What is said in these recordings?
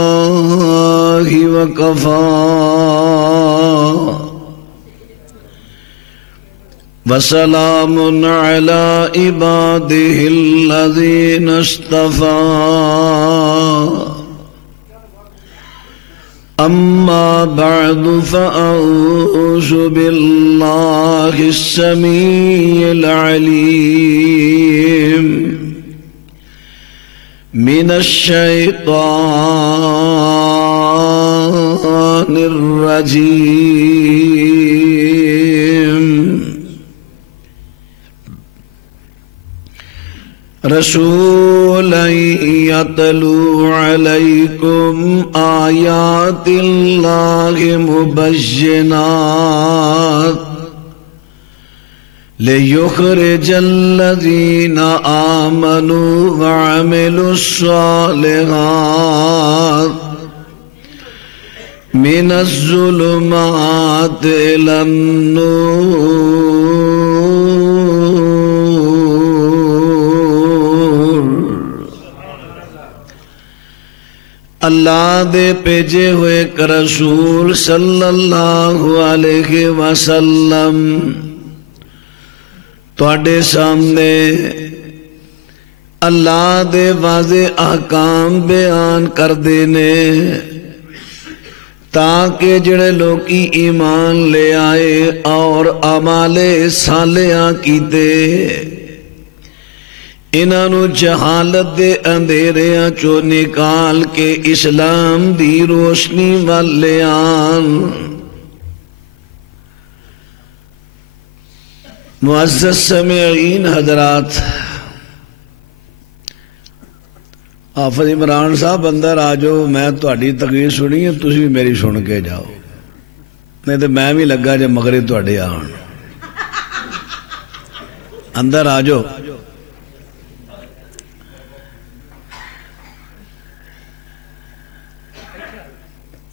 بالله وكفى وسلام على عباده الذين اصطفى أما بعد فأعوذ بالله السميع العليم من الشيطان الرجيم رسولا يتلو عليكم آيات الله مبينات ليخرج الذين آمنوا وعملوا الصالحات من الظلمات إلى النور اللہ دے بھیجے ہوئے ایک رسول صلی اللہ علیہ وسلم تواڈے سامنے اللہ دے واضح احکام بیان کردے نے تاکہ جڑے لوگی ایمان لے آئے اور اعمال صالحہ کیتے انہوں جہالت دے اندھیریاں چو نکال کے اسلام دی روشنی والے آن۔ معزز سامعین حضرات، حافظ عمران صاحب اندر آجو، میں تہاڈی تقریر سنی ہے، تسی میری سن کے جاؤ، نہیں تو میں بھی لگا جے مغرب تہاڈے آن۔ اندر آجو۔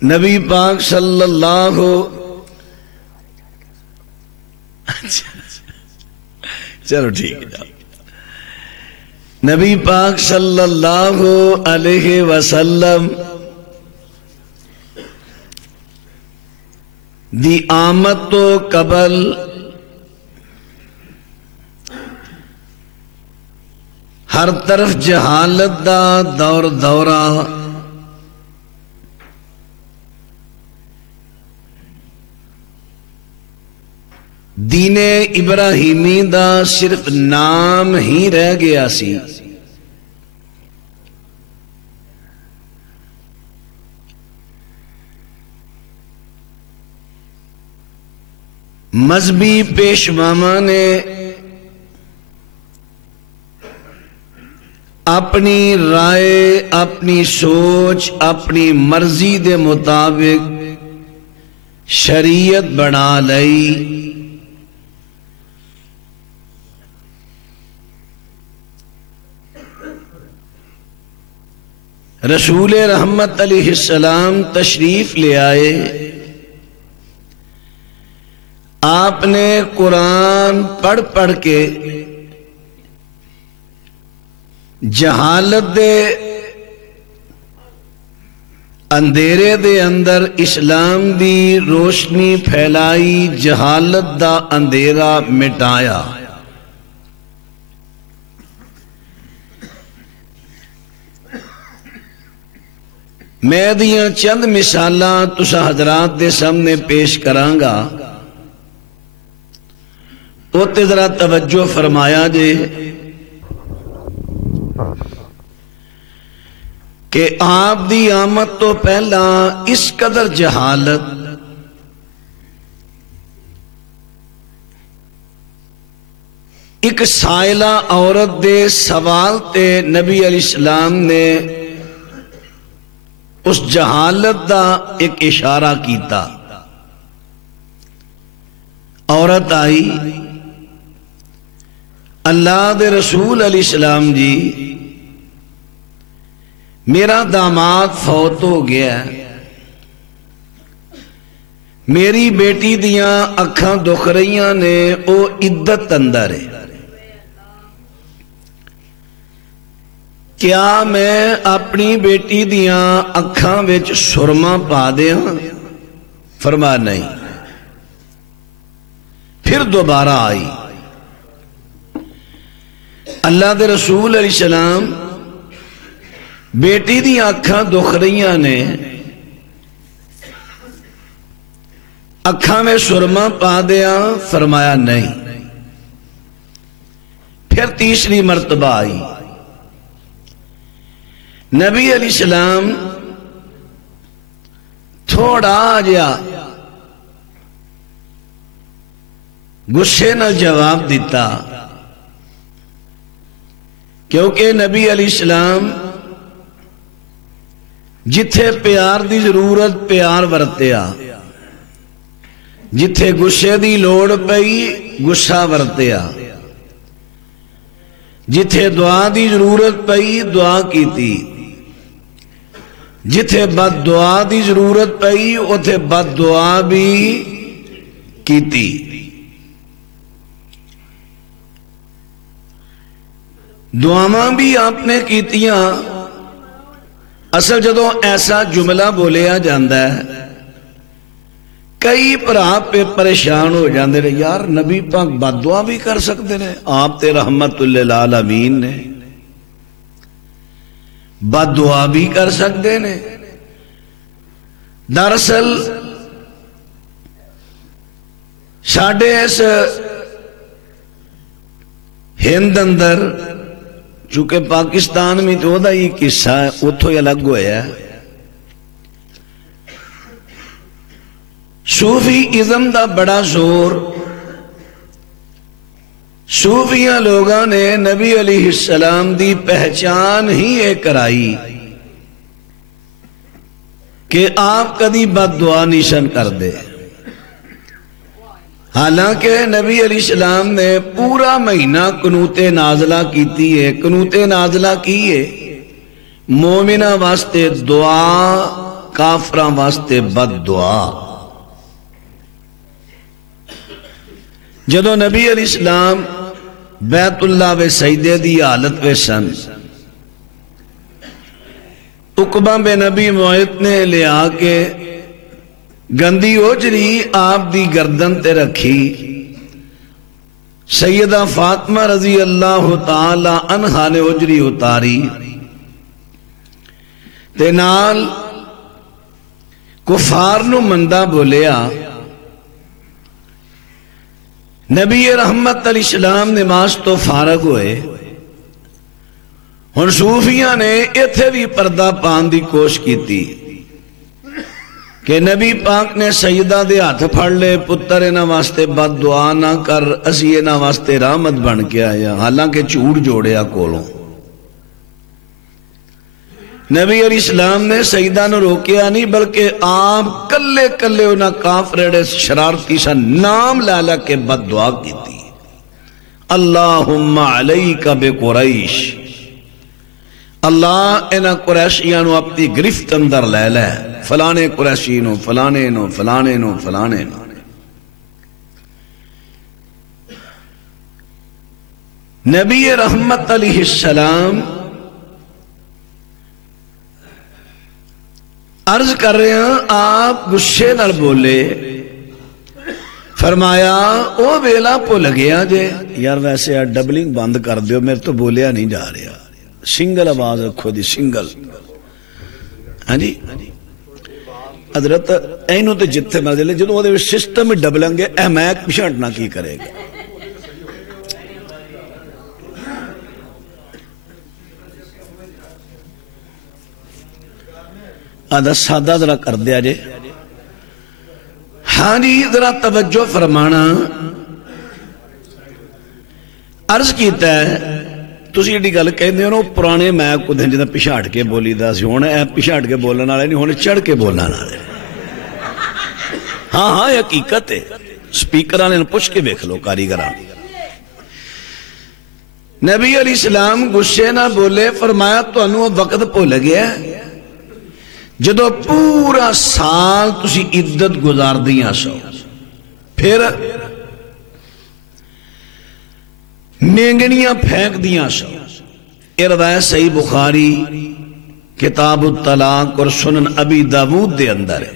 نبی پاک صلی اللہ چلو ٹھیک ہے، نبی پاک صلی اللہ علیہ وسلم دی آمد تو قبل ہر طرف جہالت دا دور دورہ، دین ابراہیمی دا صرف نام ہی رہ گیا سی۔ مذہبی پیشواواں نے اپنی رائے، اپنی سوچ، اپنی مرضی دے مطابق شریعت بنا لئی۔ رسول رحمت علیہ السلام تشریف لے آئے، آپ نے قرآن پڑھ پڑھ کے جہالت دے اندھیرے دے اندر اسلام دی روشنی پھیلائی، جہالت دا اندھیرا مٹایا۔ میں دیاں چند مثالاں تسا حضرات دے سامنے پیش کرانگا، اوتے ذرا توجہ فرمایا جے کہ آپ دی آمد تو پہلا اس قدر جہالت، ایک سائلہ عورت دے سوال تے نبی علیہ السلام نے اس جہالت دا ایک اشارہ کیتا۔ عورت آئی، اللہ دے رسول علیہ السلام جی میرا داماد فوت ہو گیا ہے، میری بیٹی دیاں اکھاں دکھ رہیاں نے، او عدت اندر ہے، کیا میں اپنی بیٹی دیاں اکھاں وچ سرما پا دیاں؟ فرمایا نہیں۔ پھر دوبارہ آئی، اللہ دے رسول علیہ السلام بیٹی دی اکھاں دکھ رہیاں نے، اکھاں میں سرما پا دیا؟ فرمایا نہیں۔ پھر تیسری مرتبہ آئی، نبی علیہ السلام تھوڑا جا غصے نال جواب دیتا، کیونکہ نبی علیہ السلام جتھے پیار دی ضرورت پیار ورتیا، جتھے غصے دی لوڑ پئی غصہ ورتیا، جتھے دعا دی ضرورت پئی دعا کیتی، جتھے بد دعا دی ضرورت پئی اتھے بد دعا بھی کیتی۔ دعاواں بھی آپ نے کیتیاں۔ اصل جدوں ایسا جملہ بولیا جاندہ ہے کئی بھرا پہ پریشان ہو جاندے نے، یار نبی پاک بد دعا بھی کر سکتے ہیں؟ آپ تے رحمت للعالمین نے بد دعا بھی کر سکتے ہیں؟ دراصل ساڈے اس ہند اندر چونکہ پاکستان میں تو دا یہ قصہ ہے، اتھو ہی الگ ہویا ہے۔ صوفی ازم دا بڑا زور، صوفیاں لوگاں نے نبی علیہ السلام دی پہچان ہی ایک کرائی کہ آپ کدی بد دعا نہیں کر دے۔ حالانکہ نبی علیہ السلام نے پورا مہینہ قنوت نازلہ کیتی ہے۔ قنوت نازلہ کی ہے مومنہ واسطے دعا، کافراں واسطے بد دعا۔ جدو نبی علیہ السلام بیت اللہ و سجدے دی حالت و سن، عقبہ بے نبی معیط نے لے آکے گندی اوجری آپ دی گردن تے رکھی، سیدہ فاطمہ رضی اللہ تعالی عنہا نے اوجری اتاری تے نال کفار نو مندہ بولیا۔ نبی رحمت علیہ السلام نماز تو فارغ ہوئے، ہن صوفیاں نے ایتھے بھی پردہ پان دی کوشش کیتی کہ نبی پاک نے سیدہ دے ہاتھ پھڑ لے، پتر انہاں واسطے بد دعا نہ کر، اسی انہاں واسطے رحمت بن کے آیا، حالانکہ جھوٹ جوڑیا کولوں۔ نبی علیہ السلام نے سیدہ نو روکیا نہیں، بلکہ آپ کلے کلے انہاں کافرڑے شرارتی سا نام لالا کے بد دعا کی تھی، اللہم علیک بقریش، اللہ انہاں قریشیاں نو اپنی گرفت اندر لے لے، فلانے قریشی نو، فلانے نو، فلانے نو، فلانے نو۔ نبی رحمت علیہ السلام عرض کر رہے ہیں، آپ غصے نال بولے، فرمایا او ویلا بھول گیا جے، یار ویسے یار ڈبلنگ بند کر دیو، میرے تو بولیا نہیں جا رہا، سنگل آواز رکھو دی، سنگل۔ ہاں جی حضرت اینو تے جتھے مرضی لے، جدوں وہ سسٹم ڈبلنگ ہے، احمیک پچھانٹنا کی کرے گا؟ آدھا سادہ ذرا کر دیا جے۔ ہاں جی ذرا توجہ فرمانا۔ عرض کیتا ہے تسی ایڈی گل کہندے ہو نا، پرانے میک کو دن جدہ پچھاڑ کے بولی دا سی، ہونے اے پچھاڑ کے بولنا والے نہیں، ہونے چڑھ کے بولنا والے۔ ہاں ہاں حقیقت ہے، سپیکران نے پوچھ کے دیکھ لو کاریگران۔ نبی علیہ السلام غصے نہ بولے، فرمایا تو انہوں وقت بھول گیا جدو پورا سال تسی عدت گزار دیاں سو، پھر مینگنیاں پھینک دیاں سو، یہ روایت صحیح بخاری کتاب الطلاق اور سنن ابی داود دے اندر ہے.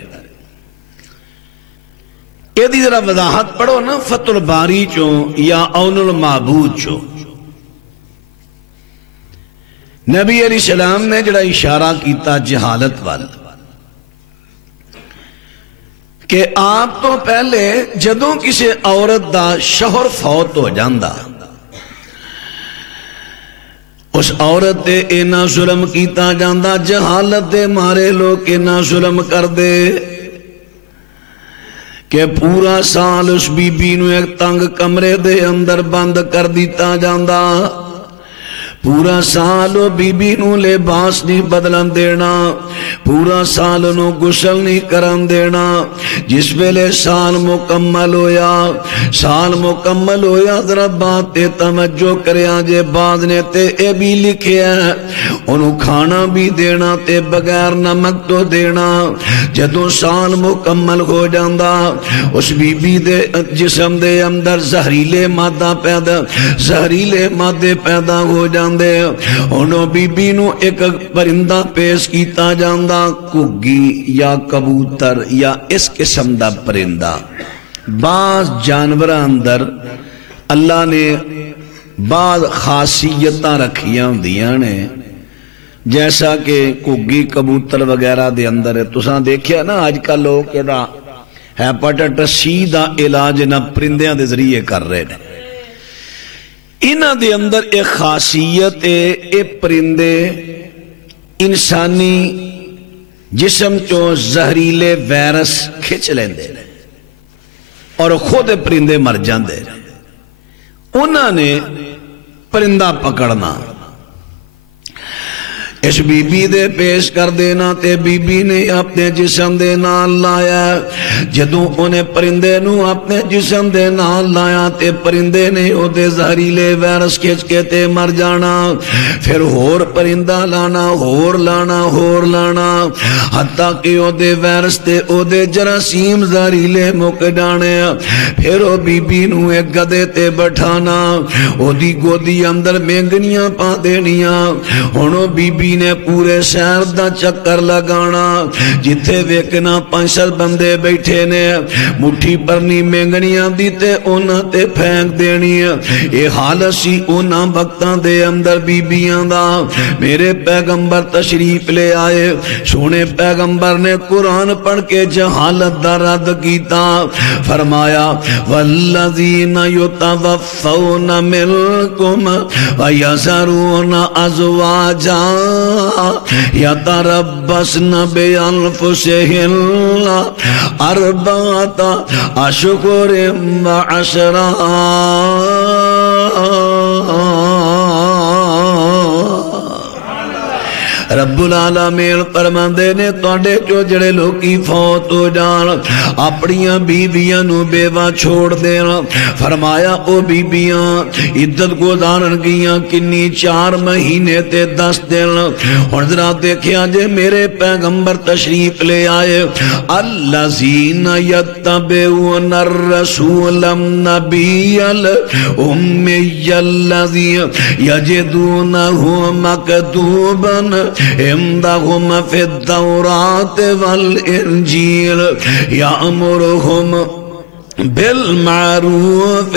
یہ دی ذرا وضاحت پڑھو نا فتح الباری چوں یا اون المعبود چوں. نبی علیہ السلام نے جڑا اشارہ کیتا جہالت وال کہ آپ تو پہلے جدوں کسی عورت دا شوہر فوت ہو جاندا اس عورت تے اینا ظلم کیتا جاندا جہالت دے مارے لوگ اینا ظلم کر دے کہ پورا سال اس بی بی نو ایک تنگ کمرے دے اندر بند کر دیتا جاندا. پورا سال بی بی نو لباس نہیں بدلن دینا, پورا سال نو غسل نہیں کرن دینا. جس ویلے سال مکمل ہویا ذرا بات تے توجہ کریا جے بعد نے تے اے بھی لکھیا ہے انہوں کھانا بھی دینا تے بغیر نمک تو دینا. جدوں سال مکمل ہو جاندا اس بی بی دے جسم دے اندر زہریلے مادے پیدا ہو جاندے. انہوں بی بی نو ایک پرندہ پیش کیتا جاندا, کگی یا کبوتر یا اس قسم دا پرندہ. بعض جانوراں اندر اللہ نے بعض خاصیتاں رکھیاں ہوندیاں نے جیسا کہ کگی کبوتر وغیرہ دے اندر ہے. تساں دیکھیا نا آج کل لوگ دا ہیپاٹائٹس سی دا علاج نہ پرندیاں دے ذریعے کر رہے ہیں. انہاں دے اندر ایک خاصیت ہے, اے پرندے انسانی جسم چوں زہریلے وائرس کھچ لیندے اور خود پرندے مر جاندے. انہاں نے پرندہ پکڑنا اس بی بی دے پیش کر دینا تے بی بی نے اپنے جسم دے نال لایا. جدوں انہیں پرندے نو اپنے جسم دے نال لایا تے پرندے نے او دے زہریلے وائرس کھچ کے تے مر جانا. پھر ہور پرندہ لانا ہور لانا حتیٰ کہ او دے وائرس تے او دے جراثیم زہریلے مک جانے. پھر او بی بی نو ایک گدے تے بٹھانا, او دی گودی اندر مینگنیاں پا دینیاں. ہنو بی بی نے پورے شہر دا چکر لگانا, جتھے ویکنا 5 بندے بیٹھے نے مٹھی پرنی مینگنیاں دی تے اونا تے پھینک دینی. اے حال سی اونا وقتاں دے اندر بیبیاں دا. میرے پیغمبر تشریف لے آئے, سونے پیغمبر نے قرآن پڑھ کے جہالت دا رد کیتا. فرمایا والذین یتوفون منکم ویذرون ازواجا یتربصن بانفسہن 4 اشہر و10 رب العالمین فرماندے نے تواڈے چوں جڑے لوکی فوت ہو جان اپنیاں بیویاں نو بیوہ چھوڑ دینا. فرمایا او بیویاں عدت گزارن گیاں کنی 4 مہینے تے 10 دن. ہن ذرا دیکھیا جے میرے پیغمبر تشریف لے آئے الذین یتبعون الرسول النبی الامی الذی یجدونہ مکتوبا عندهم في التوراة والإنجيل يأمرهم بالمعروف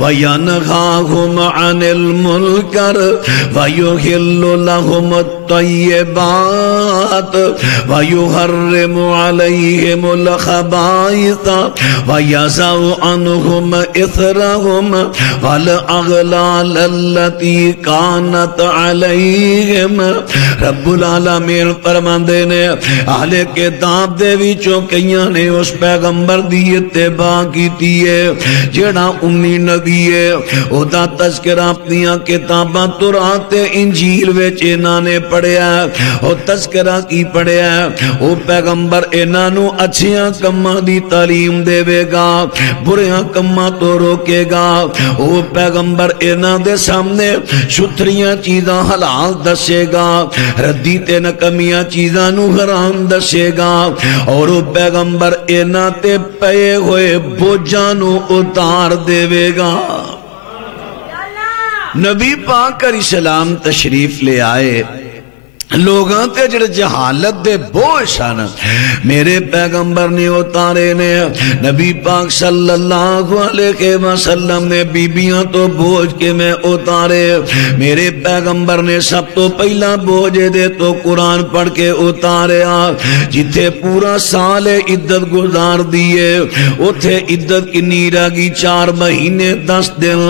وينهاهم عن المنكر ويحل لهم الطيبات ويحرم عليهم الخبائث ويضع عنهم إثرهم والأغلال التي كانت عليهم. رب العالمین فرماندے نے اہل کتاب دے وچوں کئیاں نے اس پیغمبر دی اتباع کیتی ہے جڑا امی نبی ہے. او دا تذکرہ اپنیاں کتاباں تورات انجیل وچ انہاں نے پڑھیا. او تذکرہ کی پڑھیا, او پیغمبر انہاں نو اچھیاں کماں دی تعلیم دے گا, بریاں کماں تو روکے گا. او پیغمبر انہاں دے سامنے ستھریاں چیزاں حلال دسے گا, ردی تے نکمیاں چیزاں نو حرام دسے گا. اور او پیغمبر انہاں تے پئے ہوئے بوجھاں نو اتار دے گا. نبی پاک علیہ السلام تشریف لے آئے لوگاں تے جڑے جہالت دے بوجھ سن میرے پیغمبر نے اتارے نے نبی پاک صلی اللہ علیہ وسلم نے بیبیاں تو بوجھ کے میں اتارے میرے پیغمبر نے سب تو پہلا بوجھ دے تو قرآن پڑھ کے اتاریا جتھے پورا سال عدت گزار دیے اتھے عدت کنی رہ گئی 4 مہینے 10 دن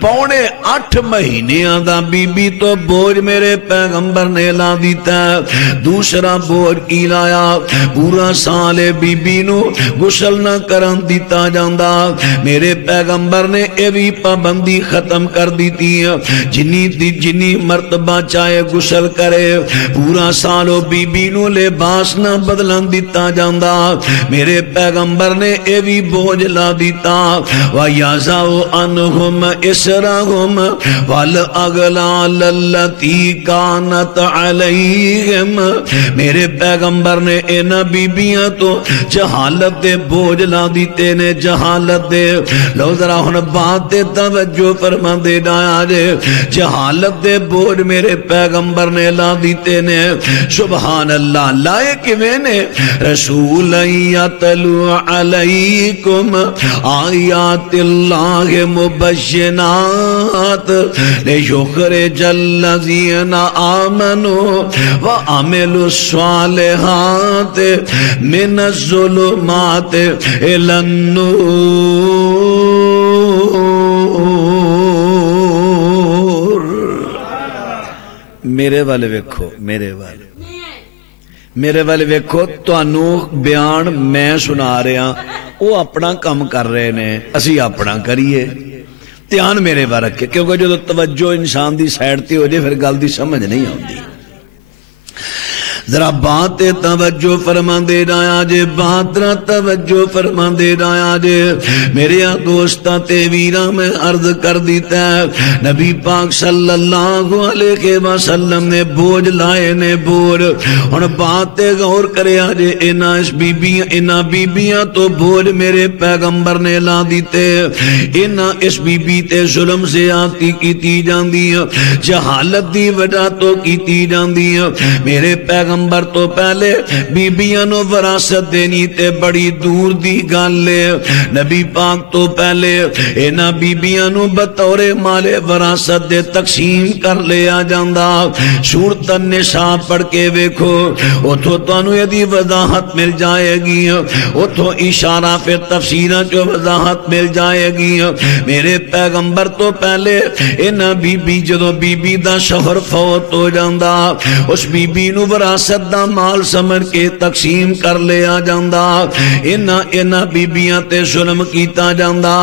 7.5 مہینیاں دا بی بی تو بوجھ میرے پیغمبر نے لا دیتا دوسرا بوجھ کی لایا پورا سال بی بی نو غسل نہ کرن دیتا جاندا میرے پیغمبر نے اے بھی پابندی ختم کر دیتی جنی مرتبہ چاہے غسل کرے پورا سال بی بی نو لباس نہ بدلن دیتا جاندا میرے پیغمبر نے اے بھی بوجھ لا دیتا وَيَزَعُ عَنْهُمْ إِسْرَهُمْ وَالْأَغْلَالَ الَّتِي كَانَتْ عَلَيْهِمْ میرے پیغمبر نے اینا بیبیاں تو جہالت دے بوجھ لا دیتے نے جہالت دے لو ذرا ہن بات دے توجہ فرما دے ڈایا جے جہالت دے بوجھ میرے پیغمبر نے لا دیتے نے سبحان اللہ لائے کیویں نے رسول یتلو علیکم آیات اللہ مبشرات لیخرج الذین آمنوا وعملوا الصالحات من الظلمات الی النور میرے والے ویکھو میرے والے ویکھو تانوں بیان میں سنا رہا وہ اپنا کام کر رہے نے اسی اپنا کریے دھیان میرے وال رکھے کیونکہ جو توجہ انسان دی سائڈ تے ہو جائے پھر گل دی سمجھ نہیں آتی ذرا بات توجہ فرما دے رہا جے بات را توجہ فرما دے رہا جے میرے دوستاں تے ویراں میں عرض کر دیتا ہے نبی پاک صلی اللہ علیہ وسلم نے بوجھ لائے نے بوجھ ہن بات تے غور کریا جے انہاں بیبیاں تو بوجھ میرے پیغمبر نے لا دیتے انہاں اس بی بی تے ظلم زیادتی کیتی جاندی جہالت دی وجہ تو کیتی جاندی میرے پیغمبر تو پہلے بیبیاں نو وراثت دینی تے بڑی دور دی گل لے نبی پاک تو پہلے اینا بیبیاں نو بطور مال وراثت دے تقسیم کر لیا جاندا سورۃ النساء پڑھ کے ویکھو اتھوں تانوں ایدی وضاحت مل جائے گی اتھوں اشارہ پہ تفسیراں جو وضاحت مل جائے گی میرے پیغمبر تو پہلے اینا بی بی جدو بی بی دا شوہر فوت ہو جاندا اس بی بی نو وراثت دا مال سمجھ کے تقسیم کر لیا جاندا اینا بیبیاں تے ظلم کیتا جاندا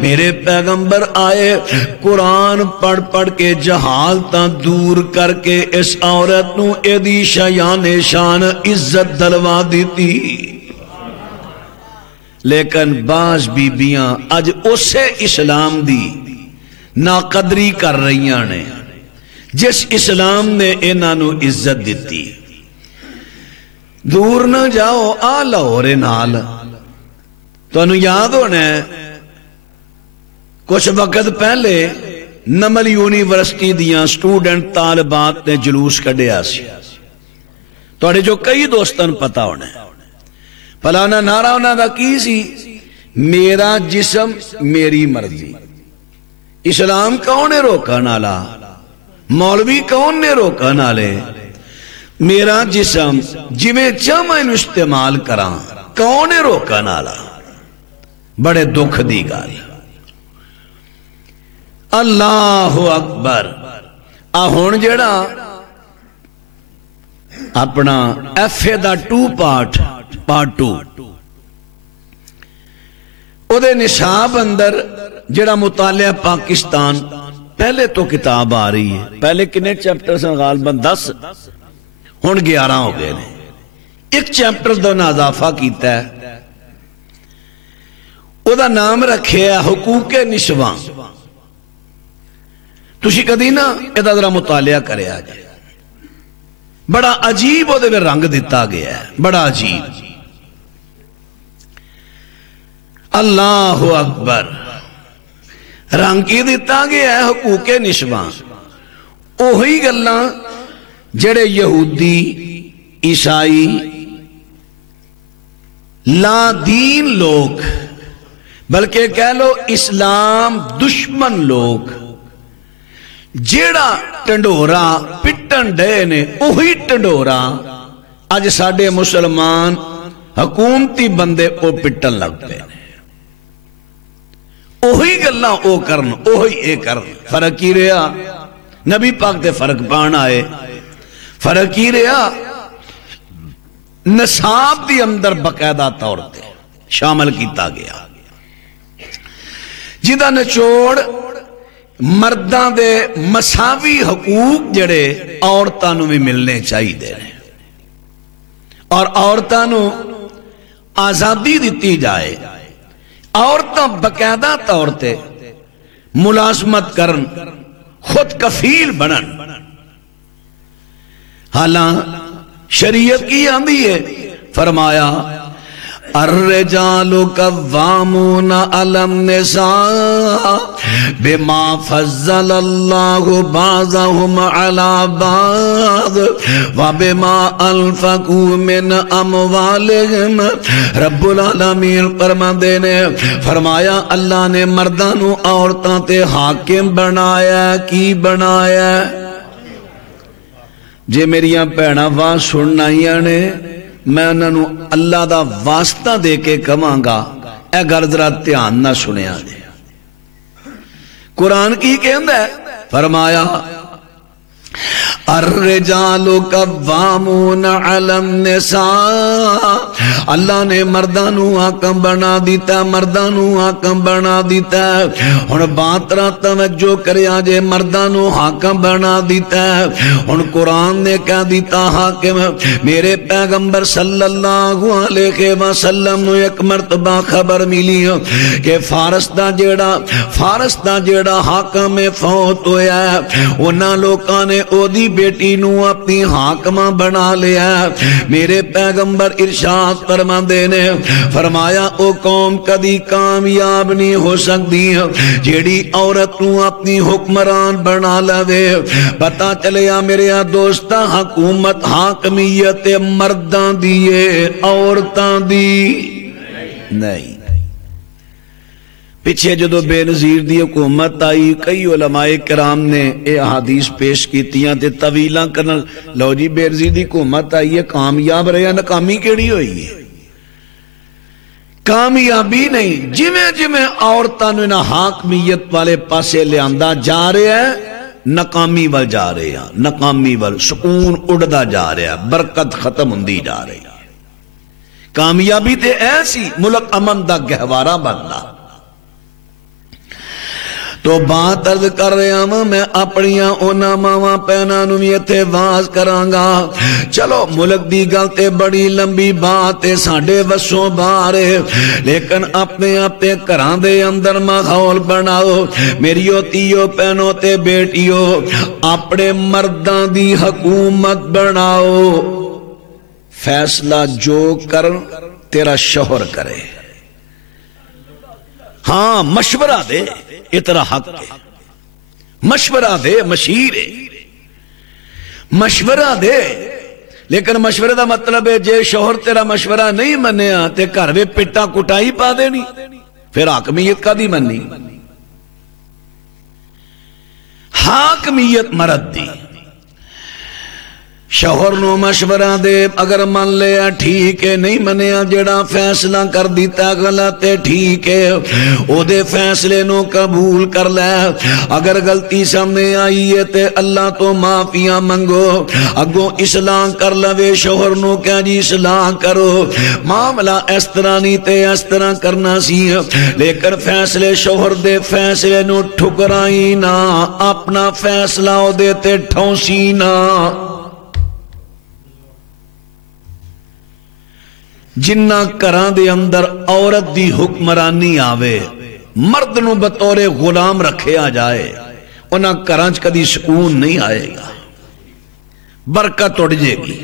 میرے پیغمبر آئے قرآن پڑھ پڑھ کے جہالتاں دور کر کے اس عورت نو ایدی شایان شان عزت دلوا دیتی لیکن بعض بیبیاں اج اسے اسلام دی ناقدری کر رہیاں نے جس اسلام نے انہاں نو عزت دیتی دور نہ جاؤ آ لاہور نال تو انہوں یاد ہونا ہے کچھ وقت پہلے نمل یونیورسٹی دیاں سٹوڈنٹ طالبات نے جلوس کڈیا سی توڑے جو کئی دوستان پتا ہونا ہے پلانا نعرہ ہونا دا کی سی میرا جسم میری مرضی اسلام کون نے روکا نالا مولوی کون نے روکا نالے میرا جسم جی میں چاہمائن استعمال کران کون روکا نالا بڑے دکھ دی گال اللہ اکبر آہون جڑا اپنا ایف اے دا 2 پارٹ 2 او دے نصاب اندر جڑا مطالعہ پاکستان پہلے تو کتاب آ رہی ہے پہلے کنے چیپٹر سے غالباً 10 ہون 11 ہو گئے نے ایک چیپٹر دو اضافہ کیتا ہے او دا نام رکھے ہے حقوق نسواں تسی کدی نا ادا ذرا مطالعہ کرے آجے بڑا عجیب او دے میں رنگ دیتا گیا ہے بڑا عجیب اللہ اکبر رنگ کی دیتا گیا ہے حقوق نسواں اوہی گلاں جڑے یہودی عیسائی لا دین لوگ بلکہ کہہ لو اسلام دشمن لوگ جیڑا ٹنڈورا پٹن ڈے نے اوہی ٹنڈورا اج ساڈے مسلمان حکومتی بندے او پٹن لگ پے اوہی گلاں او کرن اوہی اے کرن فرق ہی رہا نبی پاک دے فرق پان آئے فرق ہی رہا نصاب دی اندر باقاعدہ طور تے شامل کیتا گیا جدا نچوڑ مرداں دے مساوی حقوق جڑے عورتاں نو بھی ملنے چاہیے دے اور عورتاں نو آزادی دیتی جائے عورتاں باقاعدہ طور تے ملازمت کرن خود کفیل بنن حالاں شریعت کی آندھی ہے فرمایا الرجال قوامون علی النساء بما فضل اللہ بعضهم علی بعض وبما انفقوا من اموالهم رب العالمین فرماندے نے فرمایا اللہ نے مردانو عورتاں تے حاکم بنایا کی بنایا جے میریاں بھیناں واہ سننا ہی نے میں انہوں اللہ دا واسطہ دے کے کہاں گا اے گل ذرا دھیان نہ سنیا جے قرآن کی کہندا ہے فرمایا الرجال قوامون علی النساء اللہ نے مردانو حاکم بنا دیتا مردانو حاکم بنا دیتا ہن بات را توجہ کریا جے مردانو حاکم بنا دیتا ہن قرآن نے کہہ دیتا حاکم میرے پیغمبر صلی اللہ علیہ وسلم نو ایک مرتبہ خبر ملی کہ فارس دا جیڑا حاکم فوت ہویا ہے انہاں لوکاں نے او دی بیٹی نو اپنی حاکمہ بنا لیا میرے پیغمبر ارشاد فرماندے نے فرمایا او قوم کدی کامیاب نہیں ہو سکتی جیڑی عورت نو اپنی حکمران بنا لے پتا چلیا میرے دوستا حکومت حاکمیت مرداں دیے عورتاں دی نہیں پیچھے جدو بے نظیر دی حکومت آئی کئی علماء کرام نے اے احادیث پیش کیتیاں تے طویلاں کرن لو جی بے نظیر دی حکومت آئی ہے کامیاب رہے ناکامی کیڑی ہوئی ہے کامیابی نہیں جویں عورتاں نوں انہاں حاکمیت والے پاسے لیاندا جا رہا ہے ناکامی ول جا رہے ہیں ناکامی ول سکون اڑدا جا رہا ہے برکت ختم ہوندی جا رہی ہے کامیابی تے ایسی ملک امن دا گہوارہ بننا تو بات عرض کر رہا ہوں میں اپنیاں اونا ماما پہنا نویتے واز کرانگا چلو ملک دی گلتے بڑی لمبی بات ہے ساڑھے وسوں بارے لیکن اپنے کران دے اندر ماحول بناؤ میریو تیو پہنو تے بیٹیو اپنے مردان دی حکومت بناؤ فیصلہ جو کر تیرا شوہر کرے ہاں مشورہ دے اتنا حق ہے مشورہ دے مشیر ہے مشورہ دے لیکن مشورہ دا مطلب ہے جے شوہر تیرا مشورہ نہیں منیا تے گھر وے پٹا کٹائی پا دینی پھر حاکمیت کا دی مننی حاکمیت مرد دی شوہر نو مشورہ دے اگر من لیا ٹھیک ہے نہیں منیا جڑا فیصلہ کر دیتا غلط ہے ٹھیک ہے او دے فیصلے نو قبول کر لے اگر غلطی سامنے آئی ہے تے اللہ تو معافیاں منگو اگو اصلاح کر لوے شوہر نو کیا جی اصلاح کرو معاملہ اس طرح نہیں تے اس طرح کرنا سی لیکن فیصلے شوہر دے فیصلے نو ٹھکرائی نہ اپنا فیصلہ او دے تے ٹھونسی نہ جنہ کران دے اندر عورت دی حکمرانی آوے مرد نو بطور غلام رکھے آ جائے انہاں کرانچ کدی سکون نہیں آئے گا برکت اڑ جائے گی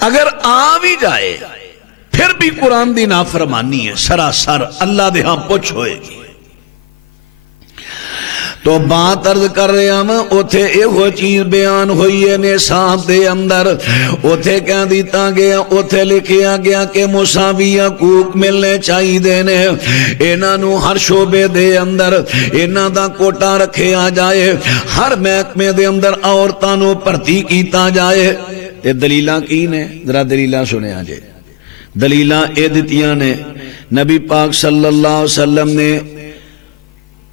اگر آ بھی جائے پھر بھی قرآن دی نافرمانی ہے سراسر اللہ دے ہاں پوچھ ہوئے گی تو بات عرض کر رہے ہیں اوتھے ایہو چیز بیان ہوئی ہے نصاب دے اندر اوتھے کہہ دیتا گیا اوتھے لکھیا گیا کہ مساوی حقوق ملنے چاہیے دینے انہاں نو ہر شعبے دے اندر انہاں دا کوٹا رکھیا جائے ہر محکمے دے اندر عورتاں نو بھرتی کیتا جائے تے دلیلاں کی نے ذرا دلیلاں سنیا جے دلیلاں اے دتیاں نے نبی پاک صلی اللہ علیہ وسلم نے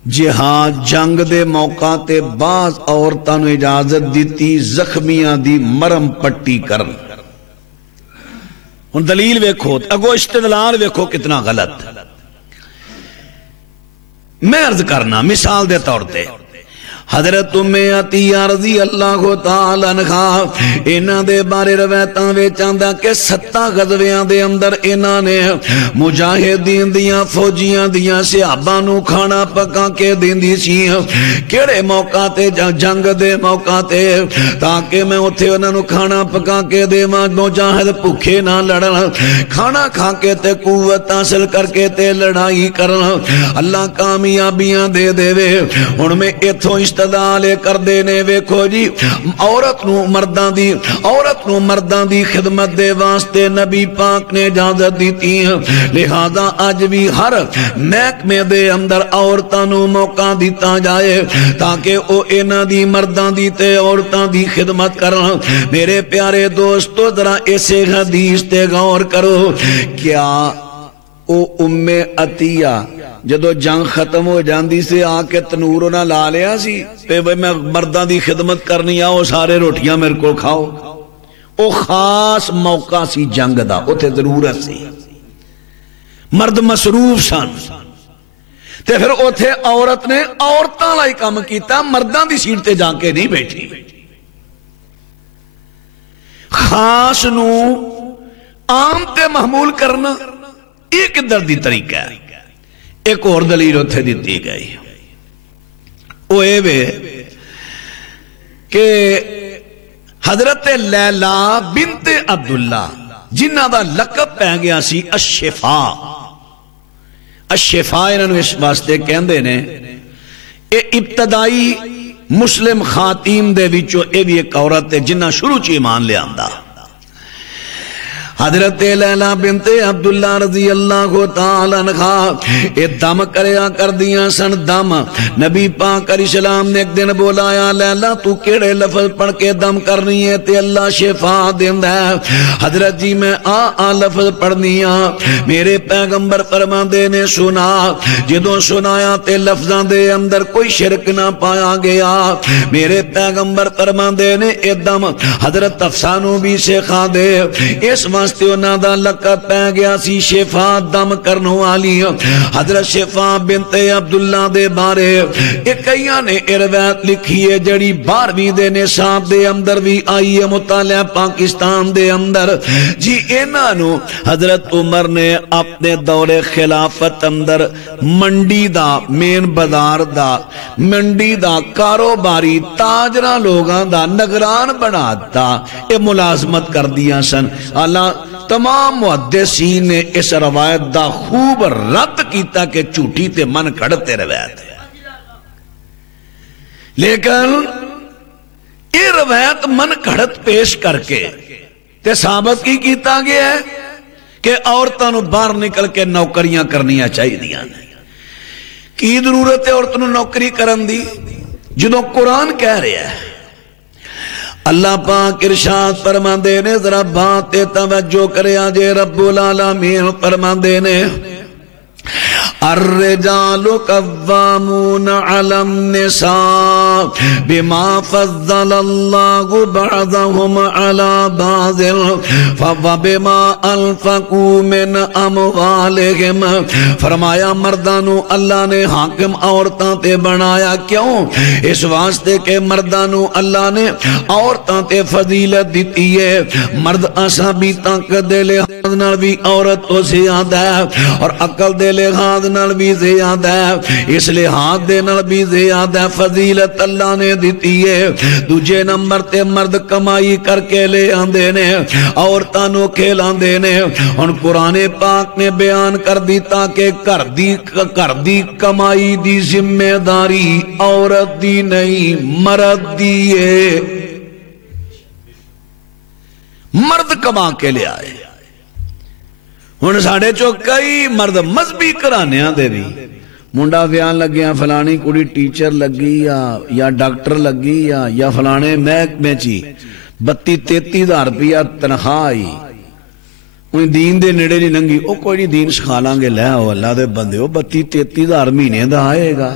جہاد جنگ دے موقع تے بعض عورتاں نو اجازت دیتی زخمیاں دی مرم پٹی کرن ان دلیل ویکھو اگو استدلال ویکھو کتنا غلط میں عرض کرنا مثال دے طور تے حضرت عطیہ رضی اللہ تعالیٰ عنہ انہاں دے بارے روایتاں وچ آندا کہ 7 غزویاں دے اندر انہاں نے مجاہدین دیاں فوجیاں دیاں صحابہ نو کھانا پکا کے دیندی سی کیڑے موقع تے جنگ دے موقع تے تاکہ میں اوتھے انہاں نو کھانا پکا کے دیواں مجاہد بھوکے نہ لڑن کھانا کھا کے تے قوت حاصل کر کے تے لڑائی کرن اللہ کامیابیاں دے دے وے ہن میں ایتھوں استدلال کر دینے ویکھو جی عورت نو مردان دی خدمت دے واسطے نبی پاک نے اجازت دیتی لہذا آج بھی ہر محکمے دے اندر عورتاں نو موقع دیتا جائے تاکہ او انہاں دی مردان دی تے عورتاں دی خدمت کرن میرے پیارے دوستو ذرا اسے حدیث تے غور کرو کیا او ام عطیہ جدو جنگ ختم ہو جاندی سے آ کے تنور نہ لا لیا سی تے میں مردان دی خدمت کرنی آؤ سارے روٹیاں میرے کو کھاؤ او خاص موقع سی جنگ دا اوتھے ضرورت سی مرد مصروف سن تے پھر اوتھے عورت نے عورتاں لائی کام کیتا مردان دی سیٹ تے جا کے نہیں بیٹھی خاص نو عام تے محمول کرنا یہ کدھر دی طریقہ ہے ایک اور دلیل اتھے دیتی گئی وہ اے وے کہ حضرت لیلہ بنت عبداللہ جنہ دا لقب پہ گیا سی الشفاء الشفاء انہوں نے اس واسطے کہندے نے اے ابتدائی مسلم خاتین دے وچوں اے بھی ایک عورت ہے جنہ شروع چی ایمان لے آندہ حضرت لیلہ بنت عبداللہ رضی اللہ تعالیٰ عنہ اے دم کریا کر دیا سن دم نبی پاک علیہ السلام نے ایک دن بولایا لیلہ تو کیڑے لفظ پڑھ کے دم کرنی ہے تے اللہ شفا دیندہ ہے حضرت جی میں آ لفظ پڑھنیا میرے پیغمبر فرماندے نے سنا جدوں سنایا تے لفظاں دے اندر کوئی شرک نہ پایا گیا میرے پیغمبر فرماندے نے اے دم حضرت افسانو بھی سکھا دے اس واسطے انہاں دا لقب پہ گیا سی شفا دم کرنو والی حضرت شفا بنت عبداللہ دے بارے ایک کئیاں نے روایت لکھی ہے جڑی 12ویں دے نصاب دے اندر بھی آئی ہے مطالعہ پاکستان دے اندر جی انہاں نو حضرت عمر نے اپنے دور خلافت اندر منڈی دا مین بازار دا منڈی دا کاروباری تاجرہ لوگاں دا نگران بنا دا اے ملازمت کر دیا سن اللہ تمام محدثین نے اس روایت دا خوب رد کیتا کہ جھوٹی تے من کھڑتے روایت ہے لیکن یہ روایت من کھڑت پیش کر کے تے ثابت کی کیتا گیا ہے کہ عورتوں نو باہر نکل کے نوکریاں کرنیاں چاہیے دیا کی ضرورت ہے عورتوں نو نوکری کرن دی جدوں قرآن کہہ رہا ہے اللہ پاک ارشاد فرماندے نے ذرا بات توجہ کرے آجے رب العالمین فرماندے نے الرجال قوامون علی النساء بما فضل اللہ بعضهم علی بعض وبما انفقوا من اموالہم فرمایا مردانو اللہ نے حاکم عورتاں تے بنایا کیوں اس واسطے کہ مردانو اللہ نے عورتاں تے فضیلت دیتی ہے مرد اساں بھی طاقت دے لحاظ نال بھی عورت تو زیادہ ہے اور عقل دے لحاظ نال بھی زیادہ ہے اس لحاظ دے نال بھی زیادہ فضیلت اللہ نے دیتی ہے. دوجے نمبر تے مرد کمائی کر کے لے آندے نے, عورتاں نو کھلاندے نے. ہن قرآن پاک نے بیان کر دیتا کہ گھر دی کمائی دی ذمہ داری عورت دی نہیں مرد دی ہے. مرد کما کے لے آئے. ہن ساڈے چو کئی مرد مذہبی گھرانیاں دے بھی منڈا بیان لگیا فلانی کڑی ٹیچر لگی یا ڈاکٹر لگی یا فلانے محکمے چی 32-33 ہزار روپیہ تنخواہ آئی, انہیں دین دے نیڑے نہیں لنگی, او کوئی نہیں دین سکھا لیں گے, لے آؤ اللہ دے بندے ہو 32-33 ہزار مہینے دا آئے گا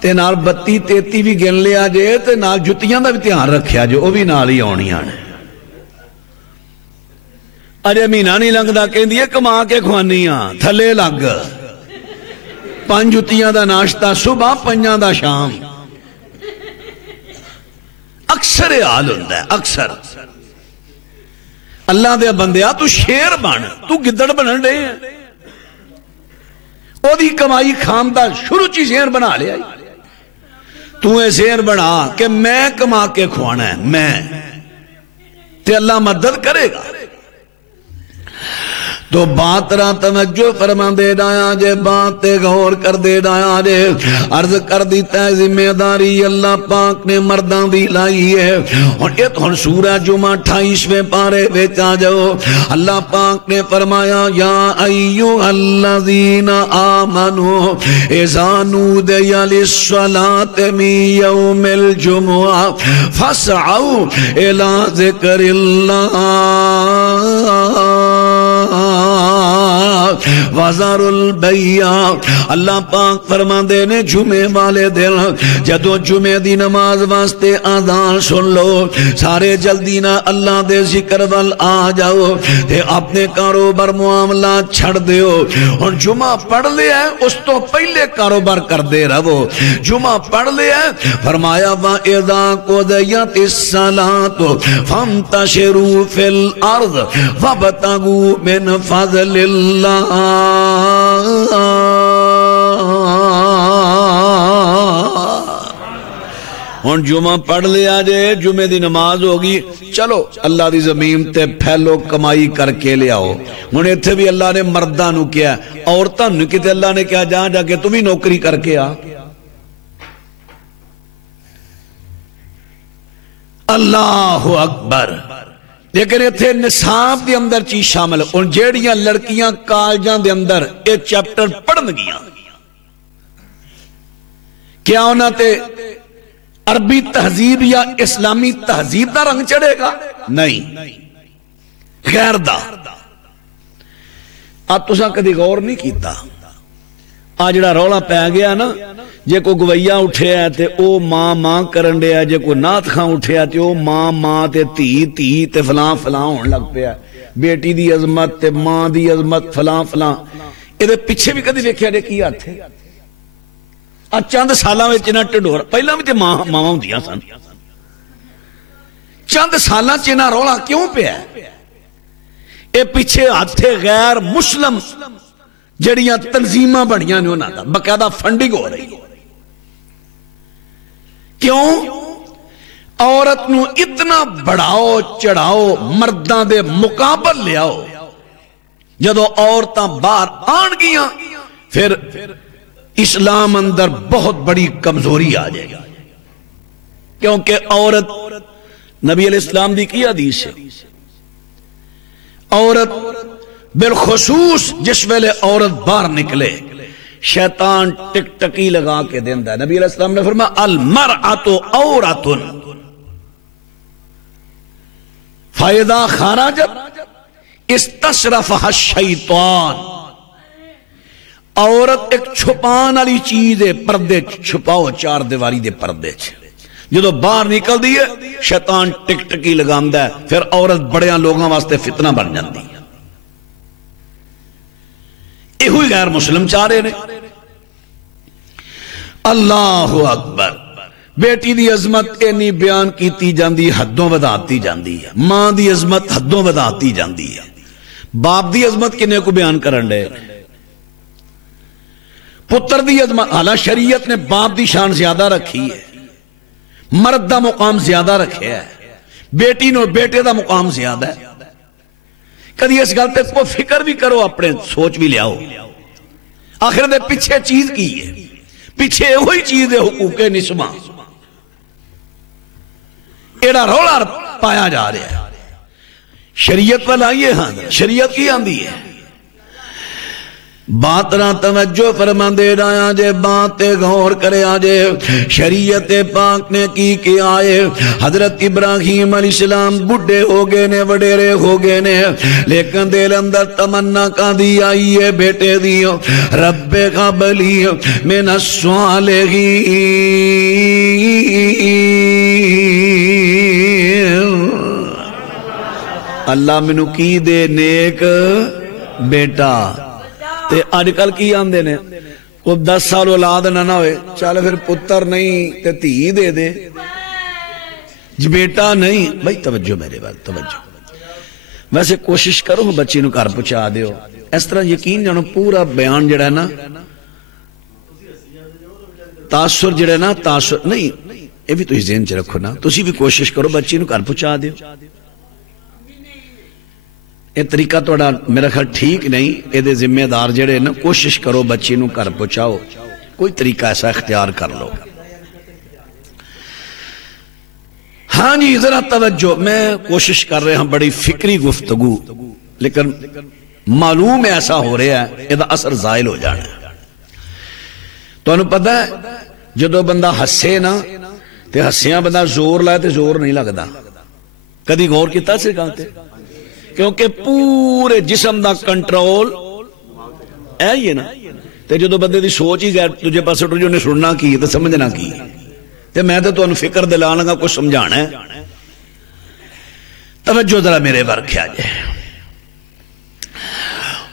تے نال 32-33 بھی گن لیا جے تے نال جتیاں دا بھی دھیان رکھیا جو او بھی نال ہی آنیاں نے. اجے مہینہ نہیں لنگدا کہندی ہے کما کے کھوانیاں تھلے لگ 5 جتیاں دا ناشتہ صبح 5 دا شام. اکثر حال ہوندا ہے اکثر. اللہ دے بندیا تو شیر بن, تو گدڑ بنن دے او دی کمائی کھان دا شروع چی شیر بنا لیا. تو اے شیر بنا کہ میں کما کے کھوانا ہے میں, تے اللہ مدد کرے گا. تو بات را توجہ فرما دے ڈایا جے, بات تے غور کر دے ڈایا جے. عرض کر دیتا ہے ذمہ داری اللہ پاک نے مردان دی لائی ہے. اور یہ تو سورہ جمعہ 28ویں پارے وچ آ جاؤ. اللہ پاک نے فرمایا یا ایھا الذین آمنوا اذا نودی للصلاۃ من یوم الجمعہ فاسعوا الی ذکر اللہ وزار البیع. اللہ پاک فرما دے نے جمعے والے دن جدو جمعے دی نماز واسطے آذان سن لو, سارے جلدی نہ اللہ دے ذکر وال آ جاؤ تے اپنے کاروبار معاملات چھڑ دیو. اور جمعہ پڑھ لیا ہے اس تو پہلے کاروبار کر دے رہو. جمعہ پڑھ لیا ہے فرمایا وَإِذَا قُضِيَتِ الصَّلَاةُ فَانتَشِرُوا فِي الْأَرْضِ وَابْتَغُوا مِنْ فَضْلِ اللَّهِ. ہن جمعہ پڑھ لیا جے, جمعے دی نماز ہوگی, چلو اللہ دی زمین تے پھیلو کمائی کر کے لے آؤ. ہن ایتھے بھی اللہ نے مرداں نو کیا, عورتاں نو کتے اللہ نے کیا جا کے تم ہی نوکری کر کے آ. اللہ اکبر. لیکن اتھے نصاب دے اندر چیز شامل اور جیڑیاں لڑکیاں کالجاں دے اندر اے چیپٹر پڑھن گیاں, کیا انہاں تے عربی تہذیب یا اسلامی تہذیب دا رنگ چڑھے گا؟ نہیں, غیر دا. اب تساں کدی غور نہیں کیتا, آ جڑا رولا پہ گیا نا, جے کو گویا اٹھے ہے تے او ماں ماں کرن دے ہے, جے کو نات خاں اٹھے ہے تے او ماں ماں تے تی تے فلاں فلاں ہون لگ پیا. بیٹی دی عظمت تے ماں دی عظمت فلاں فلاں. اے دے پیچھے بھی کدی ویکھیا جے کی ہاتھ ہے؟ چند سالاں وچ انہاں ٹڈور پہلاں بھی تے ماواں ہوندیاں سن, چند سالاں چ انہاں رولا کیوں پیا؟ اے پیچھے ہاتھ غیر مسلم جڑیاں تنظیماں بڑیاں نے انہاں دا باقاعدہ فنڈنگ ہو رہی. کیوں؟ عورت نو اتنا بڑھاؤ چڑھاؤ, مرداں دے مقابل لے آؤ. جدو عورتاں باہر آن گیاں پھر اسلام اندر بہت بڑی کمزوری آ جائے گی. کیونکہ عورت نبی علیہ السلام دی کی حدیث ہے, عورت بالخصوص جس ویلے عورت باہر نکلے شیطان ٹک ٹکی لگا کے دیندا ہے. نبی علیہ السلام نے فرمایا المرأة عورۃ فاذا خرجت استشرفها الشیطان. عورت ایک چھپان والی چیز ہے, پردے چھپاؤ چار دیواری دے پردے چ, جدو باہر نکل دی ہے شیطان ٹک ٹکی لگاندا ہے, پھر عورت بڑیاں لوگاں واسطے فتنہ بن جاندی ہے. یہ غیر مسلم چاہ رہے نے. اللہ اکبر. بیٹی دی عظمت اینی بیان کیتی جاندی, حدوں وداتی جاندی ہے. ماں دی عظمت حدوں وداتی جاندی ہے. باپ دی عظمت کنے کو بیان کرن دے, پتر دی عظمت. حالانکہ شریعت نے باپ دی شان زیادہ رکھی ہے, مرد دا مقام زیادہ رکھے ہے، بیٹی نو بیٹے دا مقام زیادہ ہے۔ کدی اس گل تے کوئی فکر بھی کرو، اپنے سوچ بھی لیاؤ، آخر دے پیچھے چیز کی ہے، پیچھے وہی چیز ہے حقوق نسواں، ایڑا رولا پایا جا رہا ہے۔ شریعت والا آئیے، ہاں شریعت کی آندی ہے، بات نہ توجہ فرما دے رہا جے، بات غور کرے آجے۔ شریعت پاک نے کی آئے، حضرت ابراہیم علیہ السلام بڑھے ہو گئے نے، وڈیرے ہو گئے نے، لیکن دل اندر تمنا کا دی آئی ہے بیٹے دیو، رب قبلی من الصالحین، اللہ منو کی دے نیک بیٹا۔ تے آج کل کی آندے نے، کوئی 10 سال اولاد نہ ہوئے، چل پھر پتر نہیں تے دھی دے دے، بیٹا نہیں۔ بھائی توجہ میرے بات، توجہ۔ ویسے کوشش کرو بچی نو گھر پہنچا دیو، اس طرح یقین جانو پورا بیان جڑا ہے نا، تاثر جڑا ہے نا، تاثر نہیں، یہ بھی تسی ذہن چ رکھو نا، تسی بھی کوشش کرو بچی نو گھر پہنچا دیو۔ یہ طریقہ توڑا میرا خیال ٹھیک نہیں، یہ دے ذمہ دار جڑے نا، کوشش کرو بچی نو گھر پہنچاؤ، کوئی طریقہ ایسا اختیار کر لو۔ ہاں جی ذرا توجہ، میں کوشش کر رہے ہیں بڑی فکری گفتگو، لیکن معلوم ایسا ہو رہا ہے یہ اثر زائل ہو جانا ہے۔ تو انہوں پتہ ہے جدو بندہ ہسے نا تے ہسیاں بندہ زور لائے تے زور نہیں لگتا، کدی غور کیتا سے کہتے، کیونکہ پورے جسم دا کنٹرول ہے یہ نا، تے جدو بندے دی سوچ ہی گئے تجھے پاس اٹھو جو نے سننا کی تے سمجھنا کی، تے میں تے تو انہوں فکر دلانا گا کچھ سمجھانا ہے۔ توجہ ذرا میرے بار کیا جائے،